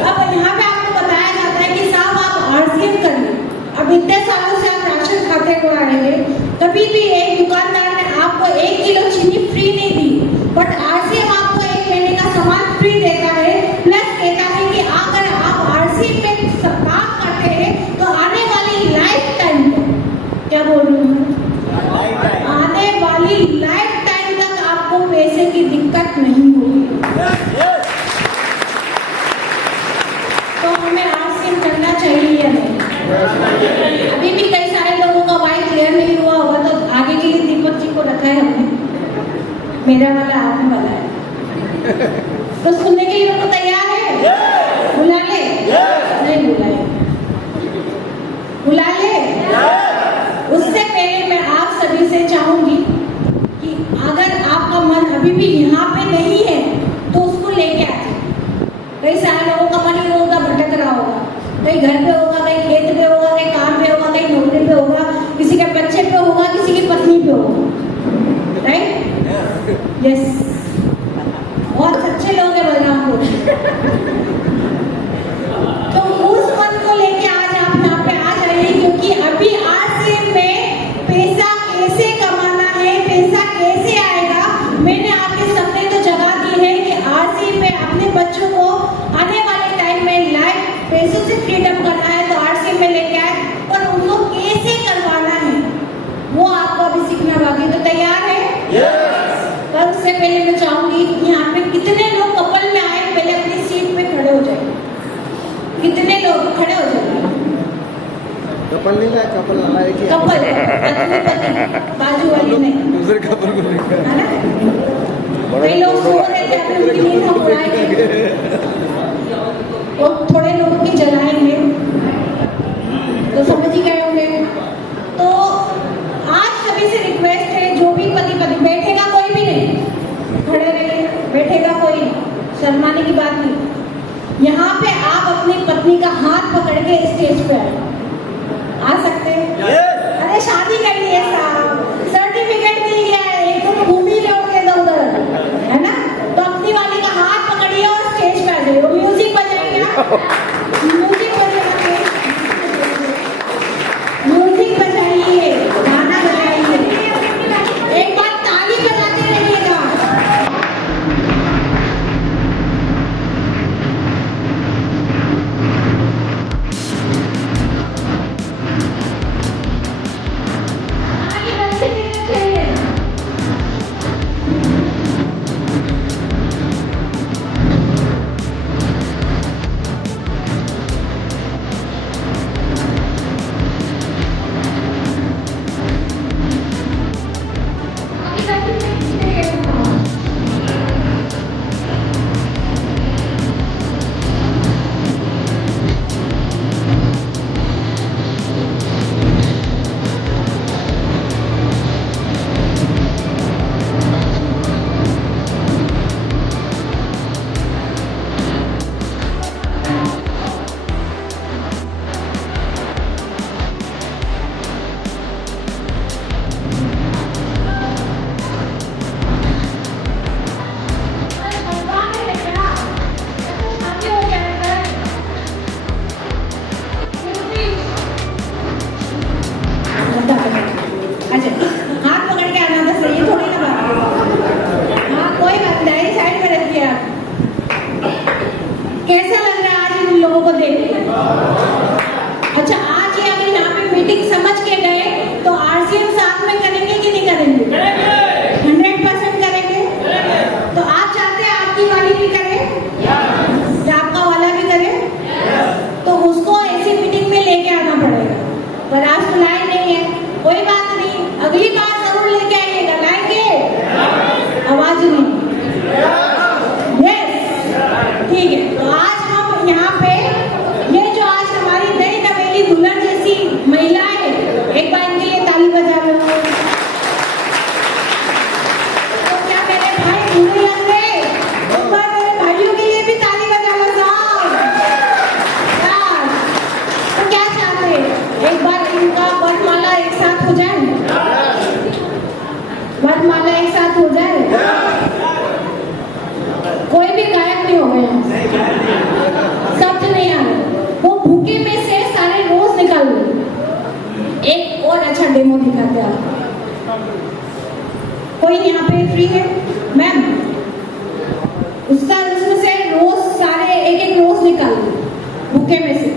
अब यहाँ पे आपको बताया जाता है कि साहब आप आरसीएम करिए। अब इतने सालों से आप राशन खाते हुए आ रहे हैं, कभी भी एक दुकानदार ने आपको 1 किलो चीनी फ्री नहीं दी, बट आरसीएम आपको 1 महीने का सामान फ्री देता है, प्लस कहता है कि अगर आप आरसीएम में काम करते हैं तो आने वाली लाइफ टाइम, क्या बोल रही हूँ, आने वाली लाइफ टाइम तक आपको पैसे की दिक्कत नहीं होगी। तो हमें आरसीएम करना चाहिए या नहीं? अभी भी कई सारे लोगों का वाइट क्लियर नहीं हुआ होगा, तो आगे के लिए दीपक जी को रखा है हमने, मेरा वाला आने वाला है। तो सुनने के लिए लोग तैयार है? बुला ले? नहीं बुलाए? बुला ले? उससे पहले मैं आप सभी से चाहूंगी कि अगर आपका मन अभी भी यहाँ पे नहीं है तो उसको लेके आ जाए। कई सारे लोगों का मन ही होगा, भटक रहा होगा, कहीं घर पे होगा, कहीं खेत पे होगा, कहीं काम पे होगा, कहीं नौकरी पे होगा, किसी के बच्चे पे होगा, किसी की पत्नी पे होगा। राइट? यस, बहुत अच्छे लोग हैं बलरामपुर। तो उस मन को लेके आज आप यहाँ पे आ जाइए, क्योंकि अभी आरसीएम में पैसा कैसे कमाना है, पैसा कैसे आएगा, मैंने आपके सपने तो जगा दिए हैं कि आरसीएम में अपने बच्चों को आने वाले टाइम में लाइफ पैसों से फ्रीडम करना है तो आरसीएम में लेके आए, और उनको कैसे करवाना है वो आपको अभी सीखना बाकी। तो तैयार है? पर उससे पहले मैं चाहूंगी यहाँ पे कितने लोग कपल में आए, पहले अपनी सीट पे खड़े हो जाए। कितने लोग खड़े हो जाए? कपल नहीं लाए, कपल आए कि कपल, पत्नी पति, बाजू वाली नहीं, दूसरे कपल को लेकर है ना? कई लोग सो रहे थे, अभी उनकी नींद हम उड़ाएंगे और थोड़े लोगों की जलाएंगे, तो समझ ही गए होंगे। तो आज सभी से रिक्वेस्ट है, जो भी पति पत्नी, बैठेगा कोई भी नहीं, खड़े रहिए, बैठेगा कोई नहीं, शर्माने की बात नहीं। यहाँ पे आप अपनी पत्नी का हाथ पकड़ के स्टेज पे आए, आ सकते हैं? अरे शादी करनी है साहब, सर्टिफिकेट मिल गया है, एक तो घूम ही रहोगे इधर उधर, है ना? तो अपनी वाली का हाथ पकड़िए और स्टेज पे आ जाइए। म्यूजिक बजाएगा, म्यूजिक बजाएगा, म्यूजिक बजाइए, गाना बजाइए, एक बार ताली बजाते रहिएगा। आगे बढ़ते चाहिए। अगली बार जरूर लेके आइएगा, लाएंगे? आवाज नहीं। यस, ठीक है। तो आज हम यहाँ पे ये जो आज हमारी नई नवेली दुल्हन जैसी महिला है, एक बार इनके लिए ताली बजा लो। तो क्या मेरे भाई दूल्हे लग गए? एक बार मेरे भाइयों के लिए भी ताली बजा लो साहब। यार, तो क्या चाहते हैं? एक बार इनका वरमाला एक साथ हो जाए, वरमाला एक साथ हो जाए। कोई भी गायब नहीं हो गया, शब्द नहीं आ रहे। वो भूखे में से सारे रोज निकाल लो। एक और अच्छा डेमो दिखाते हैं आपको। कोई यहाँ पे फ्री है मैम? उसमें से रोज सारे एक एक रोज निकाल लो भूखे में से।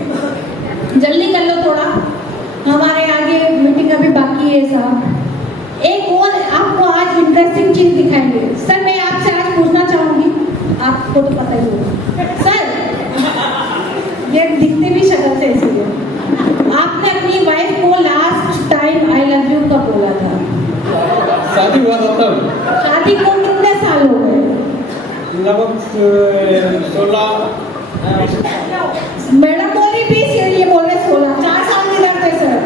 जल्दी कर लो थोड़ा, हमारे आगे मीटिंग अभी बाकी है साहब। एक और आपको आज इंटरेस्टिंग चीज दिखाएंगे। सर मैं आपसे आज पूछना चाहूंगी, आपको तो पता ही होगा सर, ये दिखते भी शक्ल से इसलिए, आपने अपनी वाइफ को last time I love you कब बोला था? शादी हुआ था तब, शादी को कितने साल हो गए? लगभग 16। मैडम बोली 20, ये बोल रहे 16। 4 साल की लड़ते सर।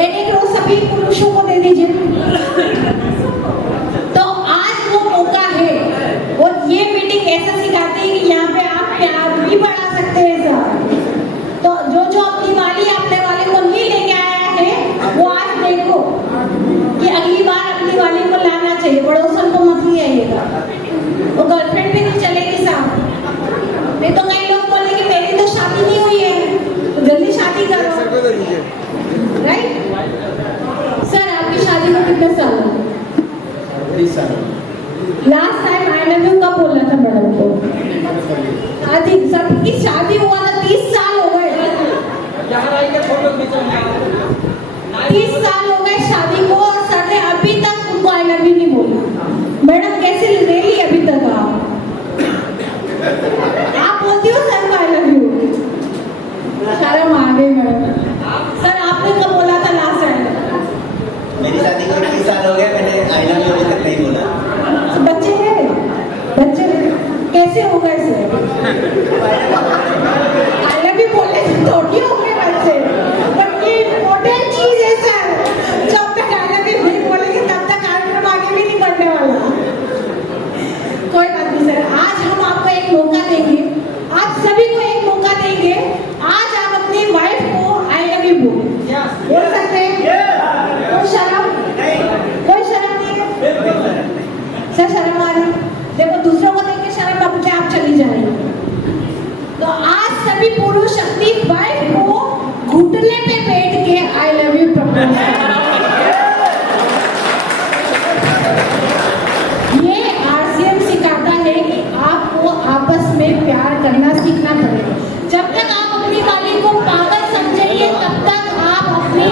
एक एक रोज सभी पुरुषों को दे दीजिए। तो आज वो मौका है, और ये मीटिंग ऐसा सिखाती है कि यहाँ पे आप प्यार भी बढ़ा सकते हैं सर। तो जो अपनी वाली अपने वाले को नहीं लेके आया है, वो आज देखो कि अगली बार अपनी वाली को लाना चाहिए, पड़ोसन को मत ले आइएगा। वो गर्लफ्रेंड भी नहीं चलेगी साहब। नहीं तो कई लोग बोले कि मेरी तो शादी नहीं हुई है, तो जल्दी शादी करो, राइट? सर आपकी शादी को कितने साल हो गए? 30 साल। Last time I love you कब बोला था मैडम को? शादी, सबकी शादी हुआ था 30 साल हो गए। 30 साल हो गए शादी को, और सर ने अभी तक उनको आई लव यू नहीं बोला। मैडम कैसे ले ली अभी तक? आप बोलती हो सर को आई लव यू? शर्म आ गई मैडम। सर आपने कब बोला था लास्ट टाइम? मेरी शादी को 20 साल हो गए, मैंने आई लव यू अभी तक नहीं बोला। बच्चे हैं? बच्चे कैसे होगा इसे? आई लव यू बोलने से थोड़ी होंगे बच्चे, बट ये इम्पोर्टेंट चीज है सर। जब तक आई लव यू नहीं बोलेंगे तब तक कार्यक्रम आगे भी नहीं बढ़ने वाला। कोई बात नहीं सर, आज हम आपको एक मौका देंगे, आप सभी को एक मौका देंगे। आज आप अपनी वाइफ को आई लव यू बोल सकते हैं? कोई शर्म? कोई शर्म नहीं है सर? शर्म आ रही? देखो दूसरों को देख के शर्म अपने आप चली जा रही है। तो आज सभी पुरुष अपनी वाइफ को घुटने पे बैठ के आई लव यू प्रपोज ये आरसीएम सिखाता है कि आपको आपस में प्यार करना सीखना पड़ेगा। जब तक आप अपनी वाली को पागल समझेंगे तब तक आप अपनी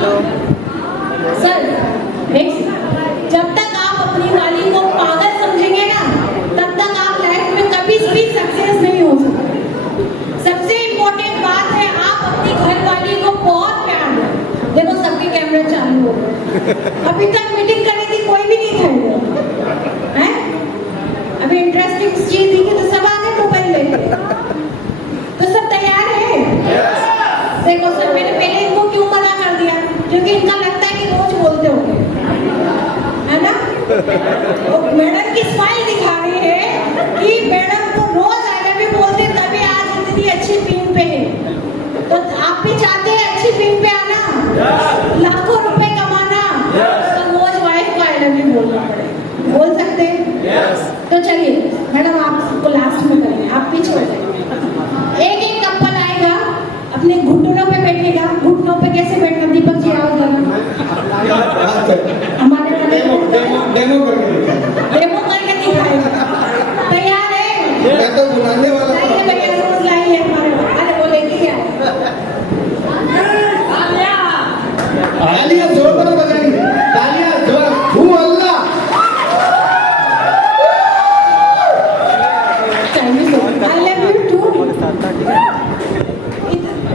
जब तक आप अपनी वाली को पागल समझेंगे ना, तब तक आप लाइफ में कभी भी सक्सेस नहीं हो सकते। सबसे इम्पोर्टेंट बात है आप अपनी घर वाली को बहुत प्यार दो। देखो सबके कैमरे चालू हो गए, अभी तक मीटिंग करने की कोई भी नहीं था है? अभी इंटरेस्टिंग चीज दिखी तो सब आगे मोबाइल लेके, तो सब तैयार है? देखो सर मैंने पहले इनको क्यों मना कर दिया, क्योंकि इनका लगता है कि रोज बोलते होंगे, है ना? तो मैडम की स्माइल दिखा रही है कि मैडम को रोज आई लव यू बोलते तभी आज इतनी अच्छी पीन पे है। तो आप भी चाहते हैं अच्छी पीन पे आना, लाखों रुपए कमाना, तो रोज वाइफ को आई लव यू बोलना पड़ेगा। बोल सकते हैं? तो चलिए मैडम आपको लास्ट में करें, आप पीछे हो जाइए। एक एक कपल आएगा, अपने घुटनों पे बैठेगा। घुटनों पे कैसे बैठना? दीपक जी आओ जरा, हमारे डेमो करके दिखाएगा। तैयार है? मैं तो बुलाने वाला था। लाइए भैया, रोज लाइए हमारे। अरे वो लेके आए। तालियां जोर से बजाएंगे, तालियां जोर। हूँ Allah. I love you too.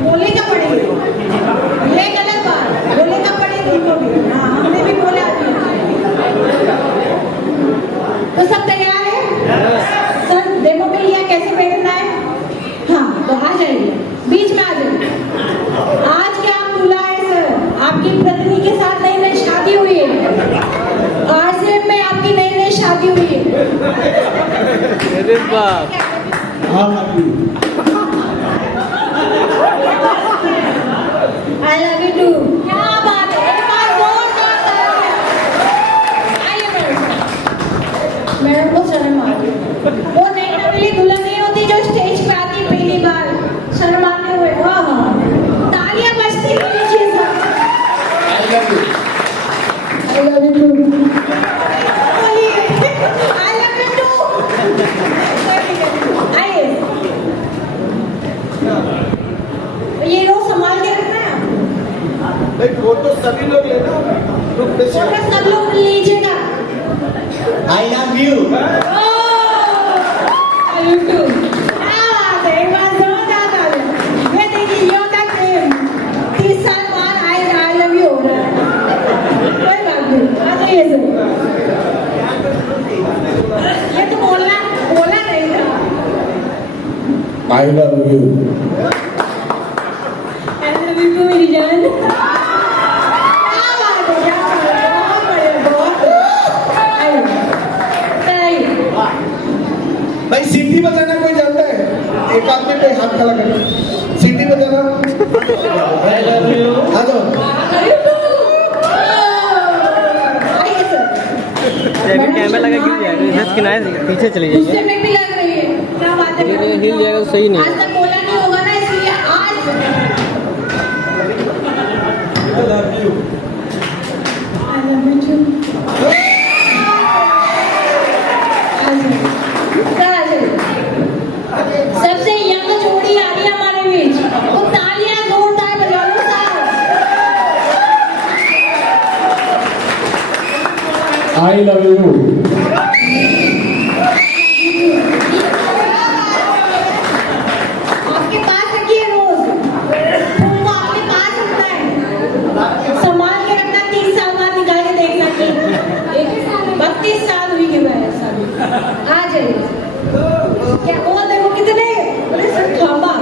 बोलेगा पड़ेगा, ये गलत बात, बोलेगा पड़ेगा इनको भी। बाप आई लव यू टू। क्या बात है, एक बार जोरदार तालियां। आइए मेरे को शर्म आ रही है। वो नई नवेली दुल्हन नहीं होती जो स्टेज पे आती पहली बार शर्माते हुए। हाँ हाँ, तालियां बजती हुई चीज। I love you too. I love you too. आइए, ये रो संभाल के रखना है। भाई फोटो सभी लोग लेना ग्रुप में से। फोटो सब लोग लीजिएगा। आई लव यू You too. एक बार जोरदार तालियां। ये देखिए, योगा प्रेम 30 साल बाद आई लव यू हो रहा है। कोई बात नहीं, आ जाइए सर। ये तो बोला नहीं था। आई love you. I love you too, मेरी जान। क्या बात है, क्या बात है, बहुत बढ़िया, बहुत बढ़िया। आइए। भाई सीटी बजाना कोई जानता है? एक आदमी पे हाथ खड़ा करो। सीटी बजाना। आई लव यू। आ जाओ। You too. आइए सर। कैमरा लगा गिर जाएगा, इधर किनारे पीछे चली गुस्से जाइए। में भी लग रही है। क्या बात है, हिल जाएगा तो सही नहीं। आज तक बोला नहीं होगा ना, इसलिए आज आई love you. I love you too. सबसे यंग जोड़ी आ रही है हमारे बीच, तो तालियां जोरदार बजा लो साहब। आई लव यू। आपके पास रखिए रोज, उनको आपके पास रखना है, संभाल के रखना। 30 साल बाद निकाल के देखना कि 32 साल हुई के बाद शादी। आ जाइए। क्या वो देखो कितने, अरे सर खामा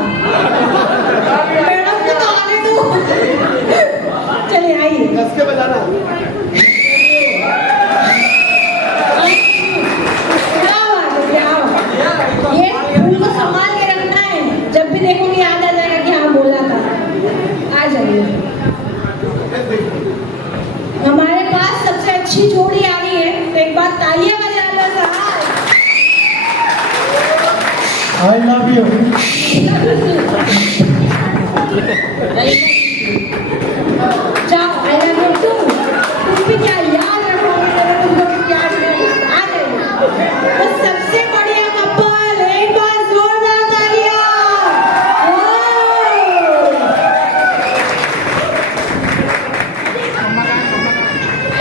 मैडम को तो आने दो। चलिए आइए। कस के बजाना। क्या बात है, क्या बात है। ये फूल को संभाल के रखना है, जब भी देखोगे याद आ जाएगा कि हाँ बोला था। आ जाइए। हमारे पास सबसे अच्छी जोड़ी आ रही है, तो एक बार तालियां बजा लो साहब। आई लव यू। जाओ, आई लव यू टू। तुम भी क्या याद रखोगे, जरा तुमको भी याद नहीं। आ जाइए। तो सबसे बढ़िया कपल, एक बार जोरदार तालियां।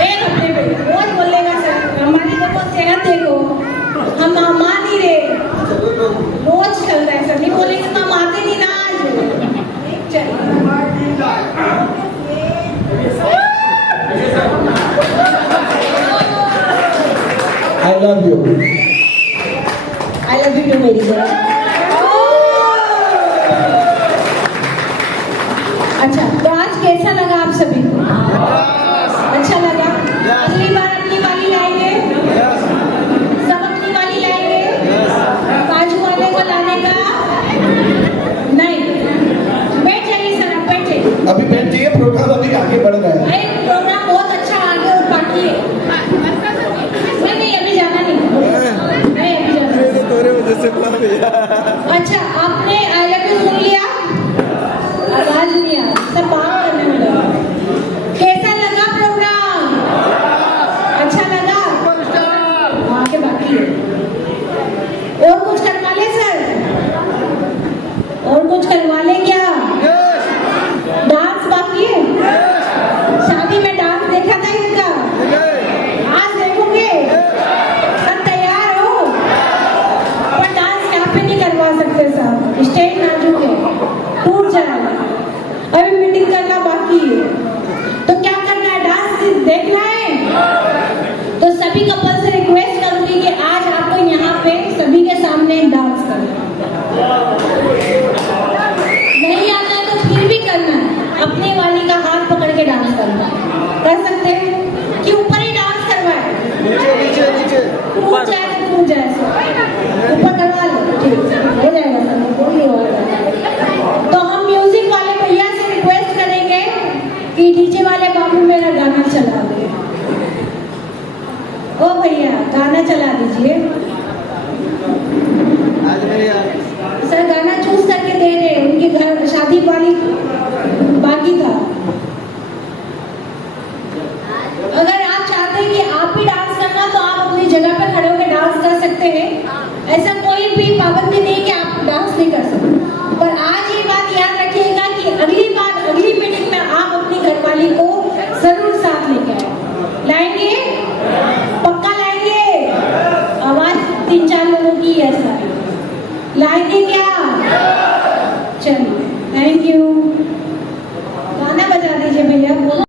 एक हफ्ते में रोज बोलेगा सर, हमारी देखो सेहत देखो, हम मान नहीं रहे। रोज चल रहा है सर, नहीं बोलेंगे तो हम आते नहीं ना आज। चलिए। I love you. I love you too मेरी जान। अच्छा, तो आज कैसा लगा आप सभी को? अच्छा लगा? अगली बार अपनी वाली लाएंगे, सब अपनी वाली लाएंगे, बाजू वाले को लाने का नहीं। बैठ जाइए सर, आप बैठ जाइए। अभी बैठ जाइए, प्रोग्राम अभी आगे बढ़ रहा है। अरे प्रोग्राम बहुत अच्छा आगे और बाकी है। नहीं अभी जाना नहीं, अभी जाना। अच्छा, आपने आई लव यू सुन लिया, आवाज नहीं आ रही, सब बात करने में लगा। कैसा लगा प्रोग्राम? अच्छा लगा? आगे बाकी है। और कुछ करवा ले सर? और कुछ करवा ले क्या? डांस बाकी है? शादी में डांस देखा था इनका? आज देखोगे? सब तैयार हो? पर डांस यहाँ पे नहीं करवा सकते साहब, स्टेज नाजुक है, टूट जाएगा। अभी मीटिंग करना बाकी है, तो क्या करना है? डांस देखना है। तो सभी कपल से रिक्वेस्ट करूंगी कि आज आपको यहाँ पे सभी के सामने डांस करना है। नहीं आता है तो फिर भी करना है, अपने वाली का हाथ पकड़ के डांस करना है। कर सकते हैं कि ऊपर ही डांस करवाए? नीचे नीचे नीचे। कूद जाए तो कूद जाए, ऊपर करवा मेरा गाना चला दे। ओ भैया गाना चला दीजिए। आज मेरे सर गाना चूज करके दे रहे, उनके घर शादी वाली बाकी था। अगर आप चाहते हैं कि आप भी डांस करना तो आप अपनी जगह पर खड़े होकर डांस कर सकते हैं। ऐसा कोई भी पाबंदी नहीं कि आप डांस नहीं कर सकते। पर आज ये बात याद रखिएगा कि अगली बार अगली मीटिंग में आप अपनी घरवाली को जरूर साथ लेके आए। लाएंगे? पक्का लाएंगे? आवाज 3-4 लोगों की ऐसा है। लाएंगे क्या? चलिए, थैंक यू। गाना बजा दीजिए भैया। बोलो।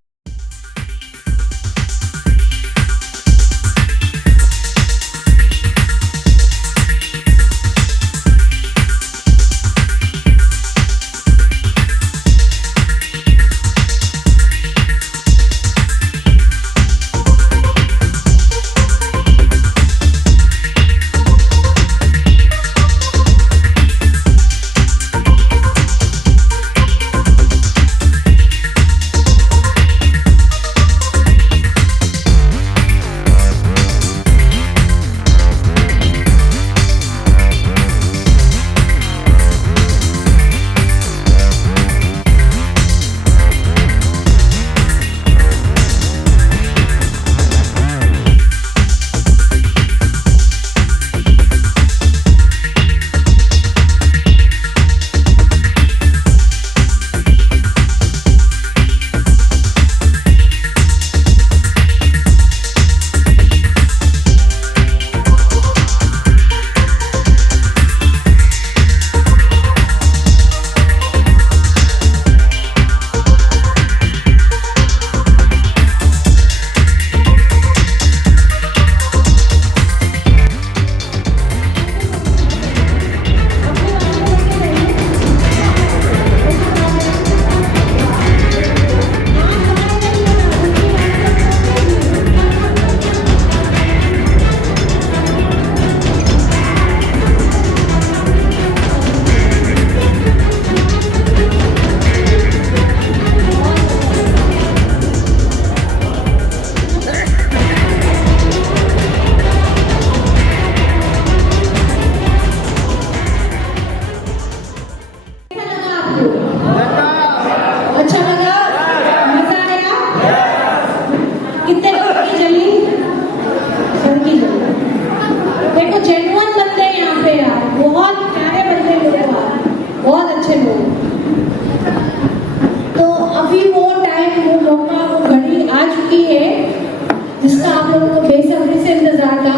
अच्छा लगा? मजा आया? कितने लोग की जली? सबकी जली। देखो जेन्युइन बंदे यहाँ पे यार, बहुत प्यारे बंदे लोग यार, बहुत अच्छे लोग। तो अभी वो टाइम, वो मौका, वो घड़ी आ चुकी है जिसका आप लोगों को बेसब्री से इंतजार था।